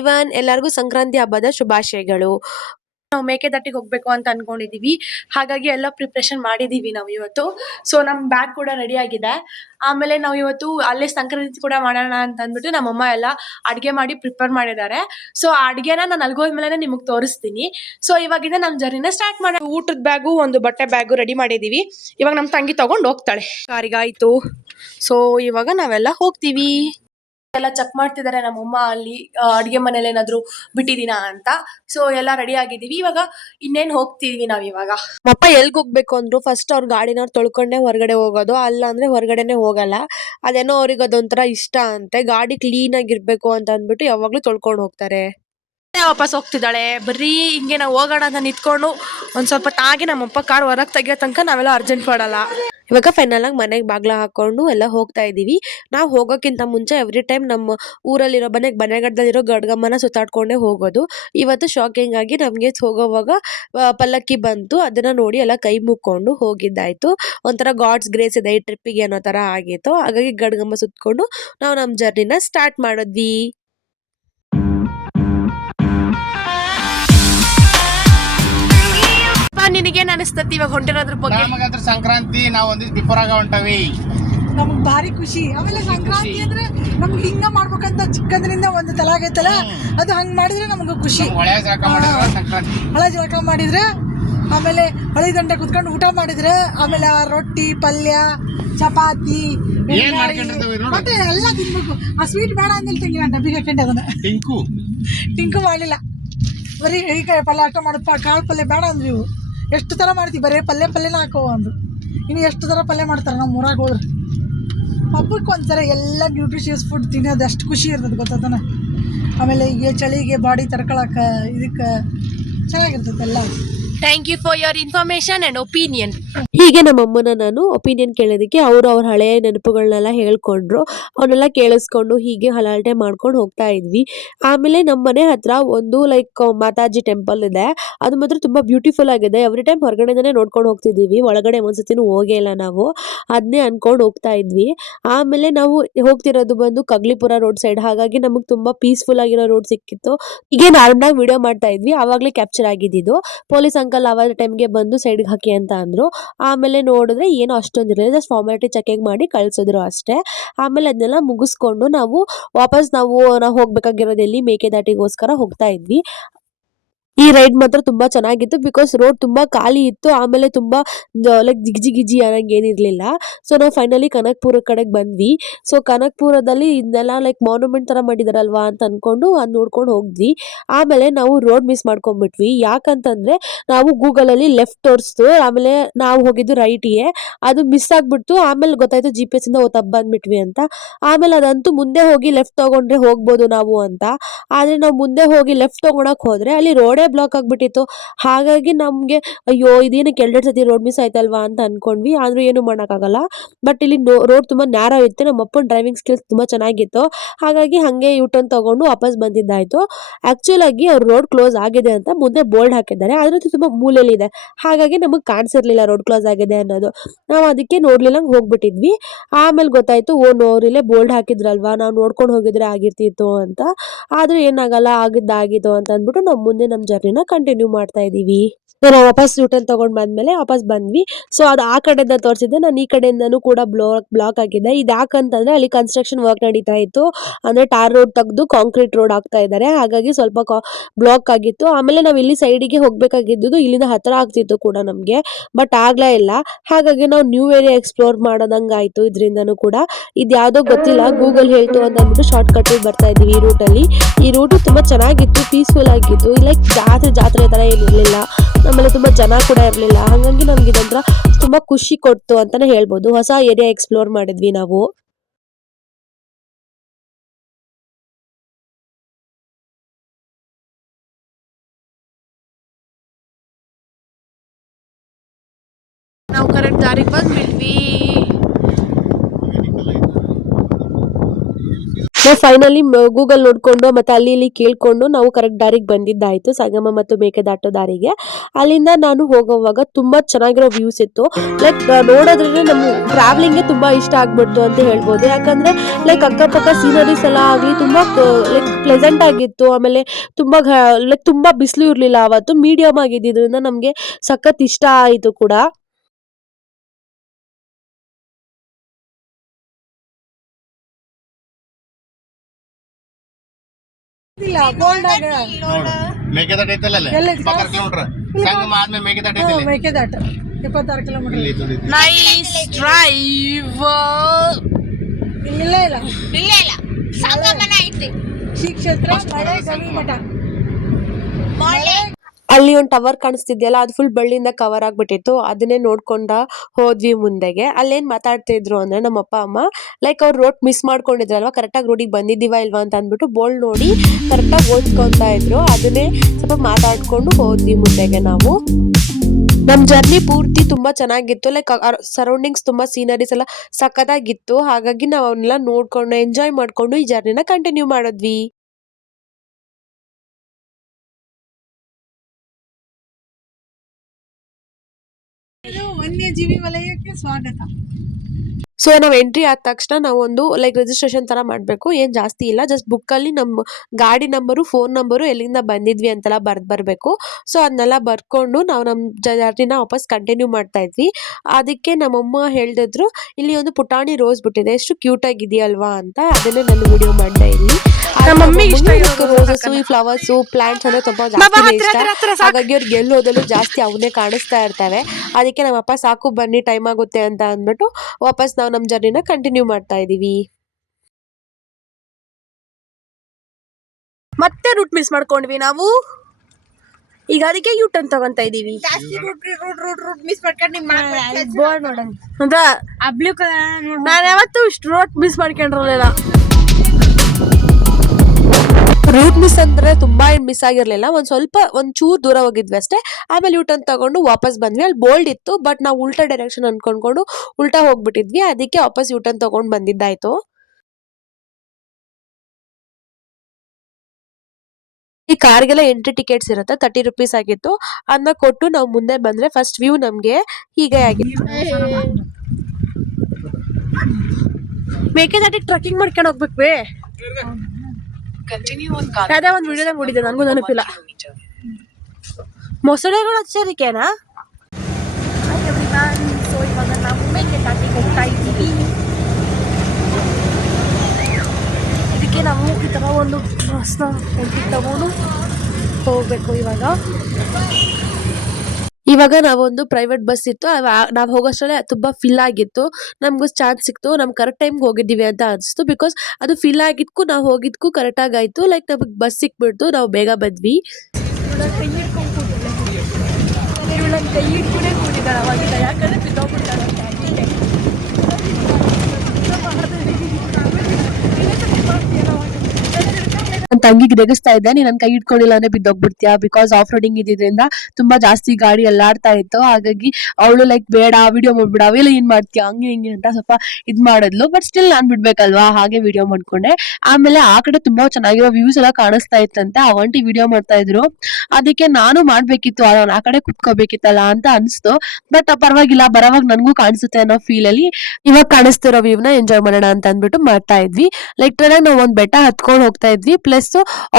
Everyone, ಎಲ್ಲರಿಗೂ ಸಂಕ್ರಾಂತಿ ಹಬ್ಬದ ಶುಭಾಶಯಗಳು. ನಾವು ಮೇಕೆದಾಟಿಗೆ ಹೋಗ್ಬೇಕು ಅಂತ ಅನ್ಕೊಂಡಿದೀವಿ. ಹಾಗಾಗಿ ಎಲ್ಲ ಪ್ರಿಪ್ರೇಷನ್ ಮಾಡಿದೀವಿ ನಾವು ಇವತ್ತು. ಸೊ ನಮ್ ಬ್ಯಾಗ್ ಕೂಡ ರೆಡಿ ಆಗಿದೆ. ಆಮೇಲೆ ನಾವು ಇವತ್ತು ಅಲ್ಲೇ ಸಂಕ್ರಾಂತಿ ಕೂಡ ಮಾಡೋಣ ಅಂತ ಅಂದ್ಬಿಟ್ಟು ನಮ್ಮಮ್ಮ ಎಲ್ಲ ಅಡ್ಗೆ ಮಾಡಿ ಪ್ರಿಪೇರ್ ಮಾಡಿದ್ದಾರೆ. ಸೊ ಆ ಅಡ್ಗೆನ ನಾನು ಅಲ್ಗೋದ್ಮೇಲೆ ನಿಮಗೆ ತೋರಿಸ್ತೀನಿ. ಸೊ ಇವಾಗಿಂದ ನಮ್ ಜರ್ನಿನ ಸ್ಟಾರ್ಟ್ ಮಾಡೋಣ. ಊಟದ ಬ್ಯಾಗು ಒಂದು ಬಟ್ಟೆ ಬ್ಯಾಗು ರೆಡಿ ಮಾಡಿದೀವಿ. ಇವಾಗ ನಮ್ ತಂಗಿ ತಗೊಂಡ್ ಹೋಗ್ತಾಳೆ. ಕಾರಿಗಾಯ್ತು. ಸೊ ಇವಾಗ ನಾವೆಲ್ಲ ಹೋಗ್ತೀವಿ. ಎಲ್ಲ ಚೆಕ್ ಮಾಡ್ತಿದ್ದಾರೆ ನಮ್ಮಮ್ಮ ಅಲ್ಲಿ ಅಡ್ಗೆ ಮನೇಲಿ ಏನಾದ್ರು ಬಿಟ್ಟಿದೀನಾ ಅಂತ. ಸೊ ಎಲ್ಲ ರೆಡಿ ಆಗಿದೀವಿ. ಇವಾಗ ಇನ್ನೇನ್ ಹೋಗ್ತೀವಿ ನಾವ್ ಇವಾಗ. ಅಪ್ಪ ಎಲ್ಗ್ ಹೋಗ್ಬೇಕು ಅಂದ್ರು ಫಸ್ಟ್ ಅವ್ರ ಗಾಡಿನ ತೊಳ್ಕೊಂಡೆ ಹೊರಗಡೆ ಹೋಗೋದು. ಅಲ್ಲ ಅಂದ್ರೆ ಹೊರಗಡೆನೆ ಹೋಗಲ್ಲ. ಅದೇನೋ ಅವ್ರಿಗೆ ಅದೊಂಥರ ಇಷ್ಟ ಅಂತೆ. ಗಾಡಿ ಕ್ಲೀನ್ ಆಗಿರ್ಬೇಕು ಅಂತ ಅಂದ್ಬಿಟ್ಟು ಯಾವಾಗ್ಲೂ ತೊಳ್ಕೊಂಡ್ ಹೋಗ್ತಾರೆ. ವಾಪಸ್ ಹೋಗ್ತಿದ್ದಾಳೆ. ಬರೀ ಹಿಂಗೆ ನಾವು ಹೋಗೋಣ ಅಂತ ನಿಂತ್ಕೊಂಡು ಒಂದ್ ಸ್ವಲ್ಪ ತಾಗಿ ನಮ್ಮಪ್ಪ ಕಾರ್ ಹೊರಗ್ ತೆಗಿಯೋ ತನಕ ನಾವೆಲ್ಲ ಅರ್ಜೆಂಟ್ ಮಾಡಲ್ಲ. ಇವಾಗ ಫೈನಲ್ ಆಗಿ ಮನೆಗೆ ಬಾಗ್ಲ ಹಾಕೊಂಡು ಎಲ್ಲ ಹೋಗ್ತಾ ಇದೀವಿ. ನಾವು ಹೋಗೋಕ್ಕಿಂತ ಮುಂಚೆ ಎವ್ರಿ ಟೈಮ್ ನಮ್ಮ ಊರಲ್ಲಿರೋ ಮನೆಗಡ್ಡದಲ್ಲಿರೋ ಗಡ್ಗಮ್ಮನ ಸುತ್ತಾಡ್ಕೊಂಡೇ ಹೋಗೋದು. ಇವತ್ತು ಶಾಕಿಂಗ್ ಆಗಿ ನಮ್ಗೆ ಹೋಗೋವಾಗ ಪಲ್ಲಕ್ಕಿ ಬಂತು. ಅದನ್ನ ನೋಡಿ ಎಲ್ಲ ಕೈ ಮುಕ್ಕೊಂಡು ಹೋಗಿದ್ದಾಯ್ತು. ಒಂಥರ ಗಾಡ್ಸ್ ಗ್ರೇಸ್ ಇದೆ ಈ ಟ್ರಿಪ್ಪಿಗೆ ಅನ್ನೋ ತರ ಆಗಿತ್ತು. ಹಾಗಾಗಿ ಗಡ್ಗಮ್ಮ ಸುತ್ಕೊಂಡು ನಾವು ನಮ್ ಜರ್ನಿನ ಸ್ಟಾರ್ಟ್ ಮಾಡಿದ್ವಿ. ನಿನಗೇನ್ ಅನಿಸ್ತತಿ ಇವಾಗ ಹೊಂಟಿರೋದ್ರ ಬಗ್ಗೆ? ನಮಗಂದ್ರೆ ಸಂಕ್ರಾಂತಿ ನಾವು ಒಂದಿವ್ಸ ಬಿಫೋರ್ ಆಗ ಹೊಂಟವಿ. ನಮಗ್ ಭಾರಿ ಖುಷಿ. ಆಮೇಲೆ ಸಂಕ್ರಾಂತಿ ಅಂದ್ರೆ ನಮ್ಗೆ ಹಿಂಗ ಮಾಡ್ಬೇಕಂತ ಚಿಕ್ಕಂದ್ರಿಂದ ಒಂದು ತಲಾಗೈತಲ್ಲ, ಅದು ಹಂಗ್ ಮಾಡಿದ್ರೆ ನಮಗ ಖುಷಿ. ಹೊಳೆ ಜಳಕ ಮಾಡಿದ್ರೆ ಆಮೇಲೆ ಹಳಿ ದಂಡೆ ಕುತ್ಕೊಂಡು ಊಟ ಮಾಡಿದ್ರೆ ಆಮೇಲೆ ರೊಟ್ಟಿ ಪಲ್ಯ ಚಪಾತಿ ಮತ್ತೆ ಎಲ್ಲ ತಿನ್ಬೇಕು. ಆ ಸ್ವೀಟ್ ಬೇಡ ಅಂದಿಲ್ಲ ತಂಗಿ, ನಾನು ಡಬ್ಬಿಗೆ ಹಾಕೊಂಡೆ ಅದನ್ನ. ಟಿಂಕು ಮಾಡಲಿಲ್ಲ, ಬರೀ ಹಿರಿಕಾಯಿ ಪಲ್ಯ ಅಷ್ಟ ಮಾಡುತ್ತ. ಕಾಳು ಪಲ್ಯ ಬೇಡ ಅಂದ್ರಿ. ಇವು ಎಷ್ಟು ಥರ ಮಾಡ್ತೀವಿ, ಬರೀ ಪಲ್ಯನ ಹಾಕೋ ಅಂದ್ರು. ಇನ್ನು ಎಷ್ಟು ಥರ ಪಲ್ಯ ಮಾಡ್ತಾರೆ ನಮ್ಮ ಊರಾಗ ಹೋದ್ರೆ. ಹಬ್ಬಕ್ಕೆ ಒಂಥರ ಎಲ್ಲ ನ್ಯೂಟ್ರಿಷಿಯಸ್ ಫುಡ್ ತಿನ್ನೋದು ಅಷ್ಟು ಖುಷಿ ಇರ್ತದೆ ಗೊತ್ತಾನ. ಆಮೇಲೆ ಈಗ ಚಳಿಗೆ ಬಾಡಿ ತಡ್ಕೊಳಕ್ಕೆ ಇದಕ್ಕೆ ಚೆನ್ನಾಗಿರ್ತದೆ ಎಲ್ಲ. Thank you for your information and opinion. ಹೀಗೆ ನಮ್ಮಮ್ಮನ ನಾನು ಒಪಿನಿಯನ್ ಕೇಳೋದಕ್ಕೆ ಅವ್ರ ಹಳೆಯ ನೆನಪುಗಳನ್ನೆಲ್ಲ ಹೇಳ್ಕೊಂಡ್ರು. ಅವನ್ನೆಲ್ಲ ಕೇಳಿಸ್ಕೊಂಡು ಹೀಗೆ ಹಲಾಟೆ ಮಾಡ್ಕೊಂಡು ಹೋಗ್ತಾ ಇದ್ವಿ. ಆಮೇಲೆ ನಮ್ಮ ಮನೆ ಹತ್ರ ಒಂದು ಮಾತಾಜಿ ಟೆಂಪಲ್ ಇದೆ. ಅದು ಮಾತ್ರ ತುಂಬಾ ಬ್ಯೂಟಿಫುಲ್ ಆಗಿದೆ. ಎವ್ರಿ ಟೈಮ್ ಹೊರಗಡೆನೇ ನೋಡ್ಕೊಂಡು ಹೋಗ್ತಿದೀವಿ. ಒಳಗಡೆ ಒಂದ್ಸತಿನೂ ಹೋಗೇ ಇಲ್ಲ ನಾವು. ಅದನ್ನೇ ಅನ್ಕೊಂಡು ಹೋಗ್ತಾ ಇದ್ವಿ. ಆಮೇಲೆ ನಾವು ಹೋಗ್ತಿರೋದು ಬಂದು ಕಗ್ಲಿಪುರ ರೋಡ್ ಸೈಡ್. ಹಾಗಾಗಿ ನಮಗೆ ತುಂಬಾ ಪೀಸ್ಫುಲ್ ಆಗಿರೋ ರೋಡ್ ಸಿಕ್ಕಿತ್ತು. ಹೀಗೆ ನಾರ್ಮಲ್ ವಿಡಿಯೋ ಮಾಡ್ತಾ ಇದ್ವಿ. ಆವಾಗಲೇ ಕ್ಯಾಪ್ಚರ್ ಆಗಿದ್ದು. ಪೊಲೀಸ್ ಅಂಕಲ್ ಆವಾಗ ಟೈಮ್ಗೆ ಬಂದು ಸೈಡ್ಗೆ ಹಾಕಿ ಅಂತ ಅಂದ್ರು. ಆಮೇಲೆ ನೋಡಿದ್ರೆ ಏನೋ ಅಷ್ಟೊಂದಿರಲಿಲ್ಲ, ಜಸ್ಟ್ ಫಾರ್ಮಾಲಿಟಿ ಚೆಕಿಂಗ್ ಮಾಡಿ ಕಳ್ಸಿದ್ರು ಅಷ್ಟೇ. ಆಮೇಲೆ ಅದನ್ನೆಲ್ಲ ಮುಗಿಸ್ಕೊಂಡು ನಾವು ವಾಪಸ್ ನಾವು ಹೋಗ್ಬೇಕಾಗಿರೋದು ಎಲ್ಲಿ ಮೇಕೆದಾಟಿಗೋಸ್ಕರ ಹೋಗ್ತಾ ಇದ್ವಿ. ಈ ರೈಡ್ ಮಾತ್ರ ತುಂಬಾ ಚೆನ್ನಾಗಿತ್ತು. ಬಿಕಾಸ್ ರೋಡ್ ತುಂಬಾ ಖಾಲಿ ಇತ್ತು. ಆಮೇಲೆ ತುಂಬಾ ಗಿಜಿ ಅನ್ನಂಗೆ ಏನಿರ್ಲಿಲ್ಲ. ಸೊ ನಾವು ಫೈನಲಿ ಕನಕ್ಪುರ ಕಡೆಗೆ ಬಂದ್ವಿ. ಸೊ ಕನಕ್ಪುರದಲ್ಲಿ ಇದನ್ನೆಲ್ಲ ಮಾನ್ಯುಮೆಂಟ್ ತರ ಮಾಡಿದಾರಲ್ವಾ ಅಂತ ಅನ್ಕೊಂಡು ಅದ್ ನೋಡ್ಕೊಂಡು ಹೋದ್ವಿ. ಆಮೇಲೆ ನಾವು ರೋಡ್ ಮಿಸ್ ಮಾಡ್ಕೊಂಡ್ಬಿಟ್ವಿ. ಯಾಕಂತಂದ್ರೆ ನಾವು ಗೂಗಲ್ ಅಲ್ಲಿ ಲೆಫ್ಟ್ ತೋರಿಸ್ತು, ಆಮೇಲೆ ನಾವು ಹೋಗಿದ್ದು ರೈಟ್ಗೆ. ಅದು ಮಿಸ್ ಆಗ್ಬಿಡ್ತು. ಆಮೇಲೆ ಗೊತ್ತಾಯ್ತು GPS ಇಂದ ತಪ್ಪು ಬಂದ್ಬಿಟ್ವಿ ಅಂತ. ಆಮೇಲೆ ಅದಂತೂ ಮುಂದೆ ಹೋಗಿ ಲೆಫ್ಟ್ ತಗೊಂಡ್ರೆ ಹೋಗ್ಬೋದು ನಾವು ಅಂತ. ಆದ್ರೆ ನಾವು ಮುಂದೆ ಹೋಗಿ ಲೆಫ್ಟ್ ತಗೊಳಕ್ ಹೋದ್ರೆ ಅಲ್ಲಿ ರೋಡೇ ಬ್ಲಾಕ್ ಆಗ್ಬಿಟ್ಟಿತ್ತು. ಹಾಗಾಗಿ ನಮ್ಗೆ ಅಯ್ಯೋ ಇದೇನಕ್ಕೆ 2 ಸತಿ ರೋಡ್ ಮಿಸ್ ಆಯ್ತಲ್ವಾ ಅಂತ ಅನ್ಕೊಂಡ್ವಿ. ಆದ್ರೂ ಏನು ಮಾಡಕ್ಕಾಗಲ್ಲ. ಬಟ್ ಇಲ್ಲಿ ರೋಡ್ ತುಂಬಾ ನ್ಯಾರೋ ಇತ್ತು. ನಮ್ಮ ಅಪ್ಪನ ಡ್ರೈವಿಂಗ್ ಸ್ಕಿಲ್ಸ್ ತುಂಬಾ ಚೆನ್ನಾಗಿತ್ತು. ಹಾಗಾಗಿ ಹಂಗೆ ಯೂಟರ್ನ್ ತಗೊಂಡು ವಾಪಸ್ ಬಂದಿದ್ದಾಯ್ತು. ಆಕ್ಚುಲ್ ಆಗಿ ಅವ್ರು ರೋಡ್ ಕ್ಲೋಸ್ ಆಗಿದೆ ಅಂತ ಮುಂದೆ ಬೋರ್ಡ್ ಹಾಕಿದ್ದಾರೆ. ಆದ್ರೆ ತುಂಬಾ ಮೂಲೆಯಲ್ಲಿ ಇದೆ. ಹಾಗಾಗಿ ನಮಗ್ ಕಾಣಿಸಿರ್ಲಿಲ್ಲ ರೋಡ್ ಕ್ಲೋಸ್ ಆಗಿದೆ ಅನ್ನೋದು. ನಾವು ಅದಕ್ಕೆ ನೋಡ್ಲಿಲ್ಲ, ಹೋಗ್ಬಿಟ್ಟಿದ್ವಿ. ಆಮೇಲೆ ಗೊತ್ತಾಯ್ತು, ನೋರಿಲ್ಲೇ ಬೋರ್ಡ್ ಹಾಕಿದ್ರಲ್ವಾ, ನಾವು ನೋಡ್ಕೊಂಡು ಹೋಗಿದ್ರೆ ಆಗಿರ್ತಿತ್ತು ಅಂತ. ಆದ್ರೂ ಏನಾಗಲ್ಲ, ಆಗಿದ್ದು ಅಂತ ಅಂದ್ಬಿಟ್ಟು ನಾವು ಮುಂದೆ ನಮ್ ಜರ್ನಿನ ಕಂಟಿನ್ಯೂ ಮಾಡ್ತಾ ಇದೀವಿ. ನಾನು ವಾಪಸ್ ರಿಟರ್ನ್ ತಗೊಂಡ್ ಬಂದ್ಮೇಲೆ ವಾಪಸ್ ಬಂದ್ವಿ. ಸೊ ಅದು ಆ ಕಡೆಯಿಂದ ತೋರಿಸಿದ್ದೆ, ನಾನು ಈ ಕಡೆಯಿಂದನೂ ಕೂಡ ಬ್ಲಾಕ್ ಆಗಿದೆ. ಇದು ಯಾಕಂತಂದ್ರೆ ಅಲ್ಲಿ ಕನ್ಸ್ಟ್ರಕ್ಷನ್ ವರ್ಕ್ ನಡೀತಾ ಇತ್ತು. ಅಂದ್ರೆ ಟಾರ್ ರೋಡ್ ತೆಗೆದು ಕಾಂಕ್ರೀಟ್ ರೋಡ್ ಹಾಕ್ತಾ ಇದ್ದಾರೆ. ಹಾಗಾಗಿ ಸ್ವಲ್ಪ ಬ್ಲಾಕ್ ಆಗಿತ್ತು. ಆಮೇಲೆ ನಾವು ಇಲ್ಲಿ ಸೈಡಿಗೆ ಹೋಗ್ಬೇಕಾಗಿದ್ದು ಇಲ್ಲಿಂದ ಹತ್ರ ಆಗ್ತಿತ್ತು ಕೂಡ ನಮ್ಗೆ. ಬಟ್ ಆಗ್ಲೇ ಇಲ್ಲ. ಹಾಗಾಗಿ ನಾವು ನ್ಯೂ ಏರಿಯಾ ಎಕ್ಸ್ಪ್ಲೋರ್ ಮಾಡೋದಂಗ ಆಯ್ತು. ಇದರಿಂದನೂ ಕೂಡ ಇದು ಯಾವ್ದೋ ಗೊತ್ತಿಲ್ಲ, ಗೂಗಲ್ ಹೇಳ್ತು ಅಂತ ಅಂದ್ಬಿಟ್ಟು ಶಾರ್ಟ್ ಕಟ್ ಬರ್ತಾ ಇದೀವಿ ಈ ರೂಟ್ ಅಲ್ಲಿ. ಈ ರೂಟ್ ತುಂಬಾ ಚೆನ್ನಾಗಿತ್ತು, ಪೀಸ್ಫುಲ್ ಆಗಿತ್ತು. ಜಾತ್ರೆ ತರ ಏನಿರ್ಲಿಲ್ಲ. ಆಮೇಲೆ ತುಂಬಾ ಜನ ಕೂಡ ಇರ್ಲಿಲ್ಲ. ಹಾಗಾಗಿ ನಮ್ಗೆ ಇದಂತ್ರ ತುಂಬಾ ಖುಷಿ ಕೊಡ್ತು ಅಂತಾನೆ ಹೇಳ್ಬೋದು. ಹೊಸ ಏರಿಯಾ ಎಕ್ಸ್ಪ್ಲೋರ್ ಮಾಡಿದ್ವಿ ನಾವು. ನಾವು ಕರೆಕ್ಟ್ ದಾರಿಗೆ ಬಂದ್ಬಿಟ್ವಿ. ಫೈನಲಿ ಗೂಗಲ್ ನೋಡ್ಕೊಂಡು ಮತ್ತೆ ಅಲ್ಲಿ ಇಲ್ಲಿ ಕೇಳ್ಕೊಂಡು ನಾವು ಕರೆಕ್ಟ್ ದಾರಿಗೆ ಬಂದಿದ್ದಾಯ್ತು, ಸಂಗಮ ಮತ್ತು ಮೇಕೆದಾಟು ದಾರಿಗೆ. ಅಲ್ಲಿಂದ ನಾನು ಹೋಗುವಾಗ ತುಂಬಾ ಚೆನ್ನಾಗಿರೋ ವ್ಯೂಸ್ ಇತ್ತು. ಲೈಕ್ ನೋಡೋದ್ರಿಂದ ನಮ್ಮ ಟ್ರಾವೆಲಿಂಗ್ಗೆ ತುಂಬಾ ಇಷ್ಟ ಆಗ್ಬಿಡ್ತು ಅಂತ ಹೇಳ್ಬೋದು. ಯಾಕಂದ್ರೆ ಲೈಕ್ ಅಕ್ಕಪಕ್ಕ ಸೀನರೀಸ್ ಎಲ್ಲ ಆಗ್ಲಿ ತುಂಬಾ ಲೈಕ್ ಪ್ಲೆಸೆಂಟ್ ಆಗಿತ್ತು. ಆಮೇಲೆ ತುಂಬಾ ಲೈಕ್ ತುಂಬಾ ಬಿಸಿಲು ಇರ್ಲಿಲ್ಲ, ಅವತ್ತು ಮೀಡಿಯಂ ಆಗಿದ್ದರಿಂದ ನಮ್ಗೆ ಸಖತ್ ಇಷ್ಟ ಆಯ್ತು ಕೂಡ. ಇಲ್ಲ ಗೋಲ್ಡ್ ಆಗ ನೋಡು ಮೇಕೆದಾಟ ಐತಲ್ಲ ಅಲ್ಲೇ, ಎಲ್ಲೈತಿ? 26 ಕಿಲೋಮೀಟರ್ ಸಂಗಮ ಆದ್ಮೇಲೆ ಮೇಕೆದಾಟ ಐತಲ್ಲ ಮೇಕೆದಾಟು 26 ಕಿಲೋಮೀಟರ್. ಇಲ್ಲಿ ಐತೆ, ಇಲ್ಲಿ ಐತೆ. Nice drive. ಇಲ್ಲ ಇಲ್ಲ ಇಲ್ಲ ಇಲ್ಲ ಸಂಗಮನ ಐತಿ ಶ್ರೀ ಕ್ಷೇತ್ರ ಮಳೆ ಗವಿಮಠ. ಮಳೆ ಅಲ್ಲಿ ಒಂದು ಟವರ್ ಕಾಣಿಸ್ತಿದ್ಯಲ್ಲ, ಅದು ಫುಲ್ ಬಳ್ಳಿಯಿಂದ ಕವರ್ ಆಗ್ಬಿಟ್ಟಿತ್ತು. ಅದನ್ನೇ ನೋಡ್ಕೊಂಡ ಹೋದ್ವಿ ಮುಂದೆಗೆ. ಅಲ್ಲೇನ್ ಮಾತಾಡ್ತಿದ್ರು ಅಂದ್ರೆ ನಮ್ಮ ಅಪ್ಪ ಅಮ್ಮ ಲೈಕ್ ಅವ್ರು ರೋಡ್ ಮಿಸ್ ಮಾಡ್ಕೊಂಡಿದ್ರಲ್ವಾ, ಕರೆಕ್ಟಾಗಿ ರೋಡಿಗೆ ಬಂದಿದ್ದೀವಾ ಇಲ್ವಾ ಅಂತ ಅಂದ್ಬಿಟ್ಟು ಬೋಲ್ಡ್ ನೋಡಿ ಕರೆಕ್ಟಾಗಿ ಓದ್ಕೊಂತ ಇದ್ರು. ಅದನ್ನೇ ಸ್ವಲ್ಪ ಮಾತಾಡ್ಕೊಂಡು ಹೋದ್ವಿ ಮುಂದೆಗೆ ನಾವು. ನಮ್ ಜರ್ನಿ ಪೂರ್ತಿ ತುಂಬಾ ಚೆನ್ನಾಗಿತ್ತು. ಲೈಕ್ ಸರೌಂಡಿಂಗ್ಸ್ ತುಂಬಾ ಸೀನರೀಸ್ ಎಲ್ಲ ಸಖತ್ತಾಗಿತ್ತು. ಹಾಗಾಗಿ ನಾವು ಅವನ್ನೆಲ್ಲ ನೋಡ್ಕೊಂಡು ಎಂಜಾಯ್ ಮಾಡ್ಕೊಂಡು ಈ ಜರ್ನಿನ ಕಂಟಿನ್ಯೂ ಮಾಡಿದ್ವಿ. ಇದು ವನ್ಯಜೀವಿ ವಲಯಕ್ಕೆ ಸ್ವಾಗತ. ಸೊ ನಾವು ಎಂಟ್ರಿ ಆದ ತಕ್ಷಣ ನಾವು ಒಂದು ಲೈಕ್ ರಿಜಿಸ್ಟ್ರೇಷನ್ ತರ ಮಾಡ್ಬೇಕು. ಏನ್ ಜಾಸ್ತಿ ಇಲ್ಲ, ಜಸ್ಟ್ ಬುಕ್ ಅಲ್ಲಿ ನಮ್ಮ ಗಾಡಿ ನಂಬರು, ಫೋನ್ ನಂಬರು, ಎಲ್ಲಿಂದ ಬಂದಿದ್ವಿ ಅಂತೆಲ್ಲ ಬರ್ಬೇಕು. ಸೊ ಅದನ್ನೆಲ್ಲ ಬರ್ಕೊಂಡು ನಾವು ನಮ್ಮ ಜರ್ನಿನ ವಾಪಸ್ ಕಂಟಿನ್ಯೂ ಮಾಡ್ತಾ ಇದ್ವಿ. ಅದಕ್ಕೆ ನಮ್ಮಮ್ಮ ಹೇಳ್ತಿದ್ರು, ಇಲ್ಲಿ ಒಂದು ಪುಟಾಣಿ ರೋಸ್ ಬಿಟ್ಟಿದೆ, ಎಷ್ಟು ಕ್ಯೂಟ್ ಆಗಿದೆಯಲ್ವಾ ಅಂತ. ಅದನ್ನೇ ನಾನು ವಿಡಿಯೋ ಮಾಡಿದೆ ಇಲ್ಲಿ. ರೋಸಸ್, ಈ ಫ್ಲವರ್ಸ್, ಪ್ಲಾಂಟ್ಸ್ ಅಂದ್ರೆ ತುಂಬಾ ಜಾಸ್ತಿ ಇಷ್ಟ. ಹಾಗಾಗಿ ಅವ್ರಿಗೆ ಎಲ್ಲಿ ಹೋದಲ್ಲೂ ಜಾಸ್ತಿ ಅವನ್ನೇ ಕಾಣಿಸ್ತಾ ಇರ್ತವೆ. ಅದಕ್ಕೆ ನಮ್ಮಪ್ಪ ಸಾಕು ಬನ್ನಿ ಟೈಮ್ ಆಗುತ್ತೆ ಅಂತ ಅಂದ್ಬಿಟ್ಟು ವಾಪಸ್ ನಾವು ನಮ್ಮ ಜರ್ನಿನ ಕಂಟಿನ್ಯೂ ಮಾಡ್ತಾ ಇದೀವಿ. ಮತ್ತೆ ರೂಟ್ ಮಿಸ್ ಮಾಡ್ಕೊಂಡ್ವಿ ನಾವು. ಈಗ ಅದಕ್ಕೆ ಯೂ ಟರ್ನ್ ತಗೊಂತ ಇದೀವಿ. ಜಾಸ್ತಿ ರೂಟ್ ಮಿಸ್ ಮಾಡ್ಕೊಂಡು ನಿಮ್ಮ ಬೋರ್ಡ್ ನೋಡಂಗ ನಾನು ಯಾವತ್ತೂ ಇಷ್ಟು ರೋಡ್ ಮಿಸ್ ಮಾಡ್ಕೊಂಡಿರಲಿಲ್ಲ. ರೂಟ್ ಮಿಸ್ ಅಂದ್ರೆ ತುಂಬಾ ಏನ್ ಮಿಸ್ ಆಗಿರ್ಲಿಲ್ಲ, ಒಂದ್ ಚೂರ್ ದೂರ ಹೋಗಿದ್ವಿ ಅಷ್ಟೇ. ಆಮೇಲೆ ಯೂ ಟರ್ನ್ ತಗೊಂಡು ವಾಪಸ್ ಬಂದ್ವಿ. ಅಲ್ಲಿ ಬೋಲ್ಡ್ ಇತ್ತು, ಬಟ್ ನಾವು ಉಲ್ಟಾ ಡೈರೆಕ್ಷನ್ ಅನ್ಕೊಂಡ್ಕೊಂಡು ಉಲ್ಟಾ ಹೋಗ್ಬಿಟ್ಟಿದ್ವಿ. ಅದಕ್ಕೆ ವಾಪಸ್ ಯೂ ಟರ್ನ್ ತಗೊಂಡ್ ಬಂದಿದ್ದಾಯ್ತು. ಈ ಕಾರ್ಗೆಲ್ಲ ಎಂಟ್ರಿ ಟಿಕೆಟ್ಸ್ ಇರುತ್ತೆ, 30 ರುಪೀಸ್ ಆಗಿತ್ತು. ಅದನ್ನ ಕೊಟ್ಟು ನಾವು ಮುಂದೆ ಬಂದ್ರೆ ಫಸ್ಟ್ ವ್ಯೂ ನಮ್ಗೆ ಹೀಗೆ ಆಗಿತ್ತು. ಮೇಕೆದಾಟಿಗೆ ಟ್ರೆಕ್ಕಿಂಗ್ ಮಾಡ್ಕೊಂಡು ಹೋಗ್ಬೇಕ್ವೇ. ಅದೇ ಒಂದು ವಿಡಿಯೋದಾಗ ನೋಡಿದ್ದೆ, ನನಗೂ ನೆನಪಿಲ್ಲ. ಮೊಸಳೆಗಳು ಅಚ್ಚರಿಕೆನಾ? ಸೊ ಇವಾಗ ನಾವು ಮೇಕೆದಾಟಿಗೆ ಹೋಗ್ತಾ ಇದ್ದೀವಿ. ಇದಕ್ಕೆ ನಾವು ಈ ಥರ ಒಂದು ಬಸ್ನ ಎಂಟ್ರಿ ತಗೊಂಡು ಹೋಗ್ಬೇಕು. ಇವಾಗ ನಾವೊಂದು ಪ್ರೈವೇಟ್ ಬಸ್ ಇತ್ತು, ನಾವು ಹೋಗೋಷ್ಟರಲ್ಲೇ ತುಂಬಾ ಫಿಲ್ ಆಗಿತ್ತು. ನಮ್ಗೂ ಚಾನ್ಸ್ ಸಿಕ್ತು, ನಮ್ ಕರೆಕ್ಟ್ ಟೈಮ್ಗೆ ಹೋಗಿದ್ದೀವಿ ಅಂತ ಅನಿಸ್ತು. ಬಿಕಾಸ್ ಅದು ಫಿಲ್ ಆಗಿದ್ಕು ನಾವು ಹೋಗಿದ್ಕು ಕರೆಕ್ಟ್ ಆಗಾಯ್ತು. ಲೈಕ್ ನಮಗೆ ಬಸ್ ಸಿಕ್ಬಿಡ್ತು, ನಾವು ಬೇಗ ಬಂದ್ವಿ. ನನ್ನ ತಂಗಿಗೆ ರೆಗಿಸ್ತಾ ಇದ್ದೆ, ನೀನ್ ನನ್ ಕೈ ಇಟ್ಕೊಂಡಿಲ್ಲ ಅಂದ್ರೆ ಬಿದ್ದೋಗ್ಬಿಡ್ತೀಯಾ, ಬಿಕಾಸ್ ಆಫ್ ರೋಡಿಂಗ್ ಇದ್ದಿದ್ರಿಂದ ತುಂಬಾ ಜಾಸ್ತಿ ಗಾಡಿ ಎಲ್ಲಾಡ್ತಾ ಇತ್ತು. ಹಾಗಾಗಿ ಅವಳು ಲೈಕ್ ಬೇಡ ವಿಡಿಯೋ ಮಾಡ್ಬಿಡ, ಅವೆಲ್ಲ ಏನ್ ಮಾಡ್ತೀಯ ಹಂಗೆ ಹಿಂಗೆ ಅಂತ ಸ್ವಲ್ಪ ಇದ್ ಮಾಡಿದ್ಲು. ಬಟ್ ಸ್ಟಿಲ್ ನಾನ್ ಬಿಡ್ಬೇಕಲ್ವಾ, ಹಾಗೆ ವಿಡಿಯೋ ಮಾಡ್ಕೊಂಡೆ. ಆಮೇಲೆ ಆ ಕಡೆ ತುಂಬಾ ಚೆನ್ನಾಗಿರೋ ವ್ಯೂಸ್ ಎಲ್ಲ ಕಾಣಿಸ್ತಾ ಇತ್ತಂತೆ. ಆ ಆಂಟಿ ವಿಡಿಯೋ ಮಾಡ್ತಾ ಇದ್ರು, ಅದಕ್ಕೆ ನಾನು ಮಾಡ್ಬೇಕಿತ್ತು, ಆ ಕಡೆ ಕುತ್ಕೋಬೇಕಿತ್ತಲ್ಲ ಅಂತ ಅನ್ಸ್ತು. ಬಟ್ ಪರವಾಗಿಲ್ಲ, ಬರೋವಾಗ ನನ್ಗೂ ಕಾಣಿಸುತ್ತೆ ಅನ್ನೋ ಫೀಲ್ ಅಲ್ಲಿ ಇವಾಗ ಕಾಣಿಸ್ತಿರೋ ವ್ಯೂವ್ನ ಎಂಜಾಯ್ ಮಾಡೋಣ ಅಂತ ಅಂದ್ಬಿಟ್ಟು ಮಾಡ್ತಾ ಇದ್ವಿ. ಲೈಕ್ ನಾವು ಒಂದ್ ಬೆಟ್ಟ ಹತ್ಕೊಂಡು ಹೋಗ್ತಾ ಇದ್ವಿ. ಪ್ಲಸ್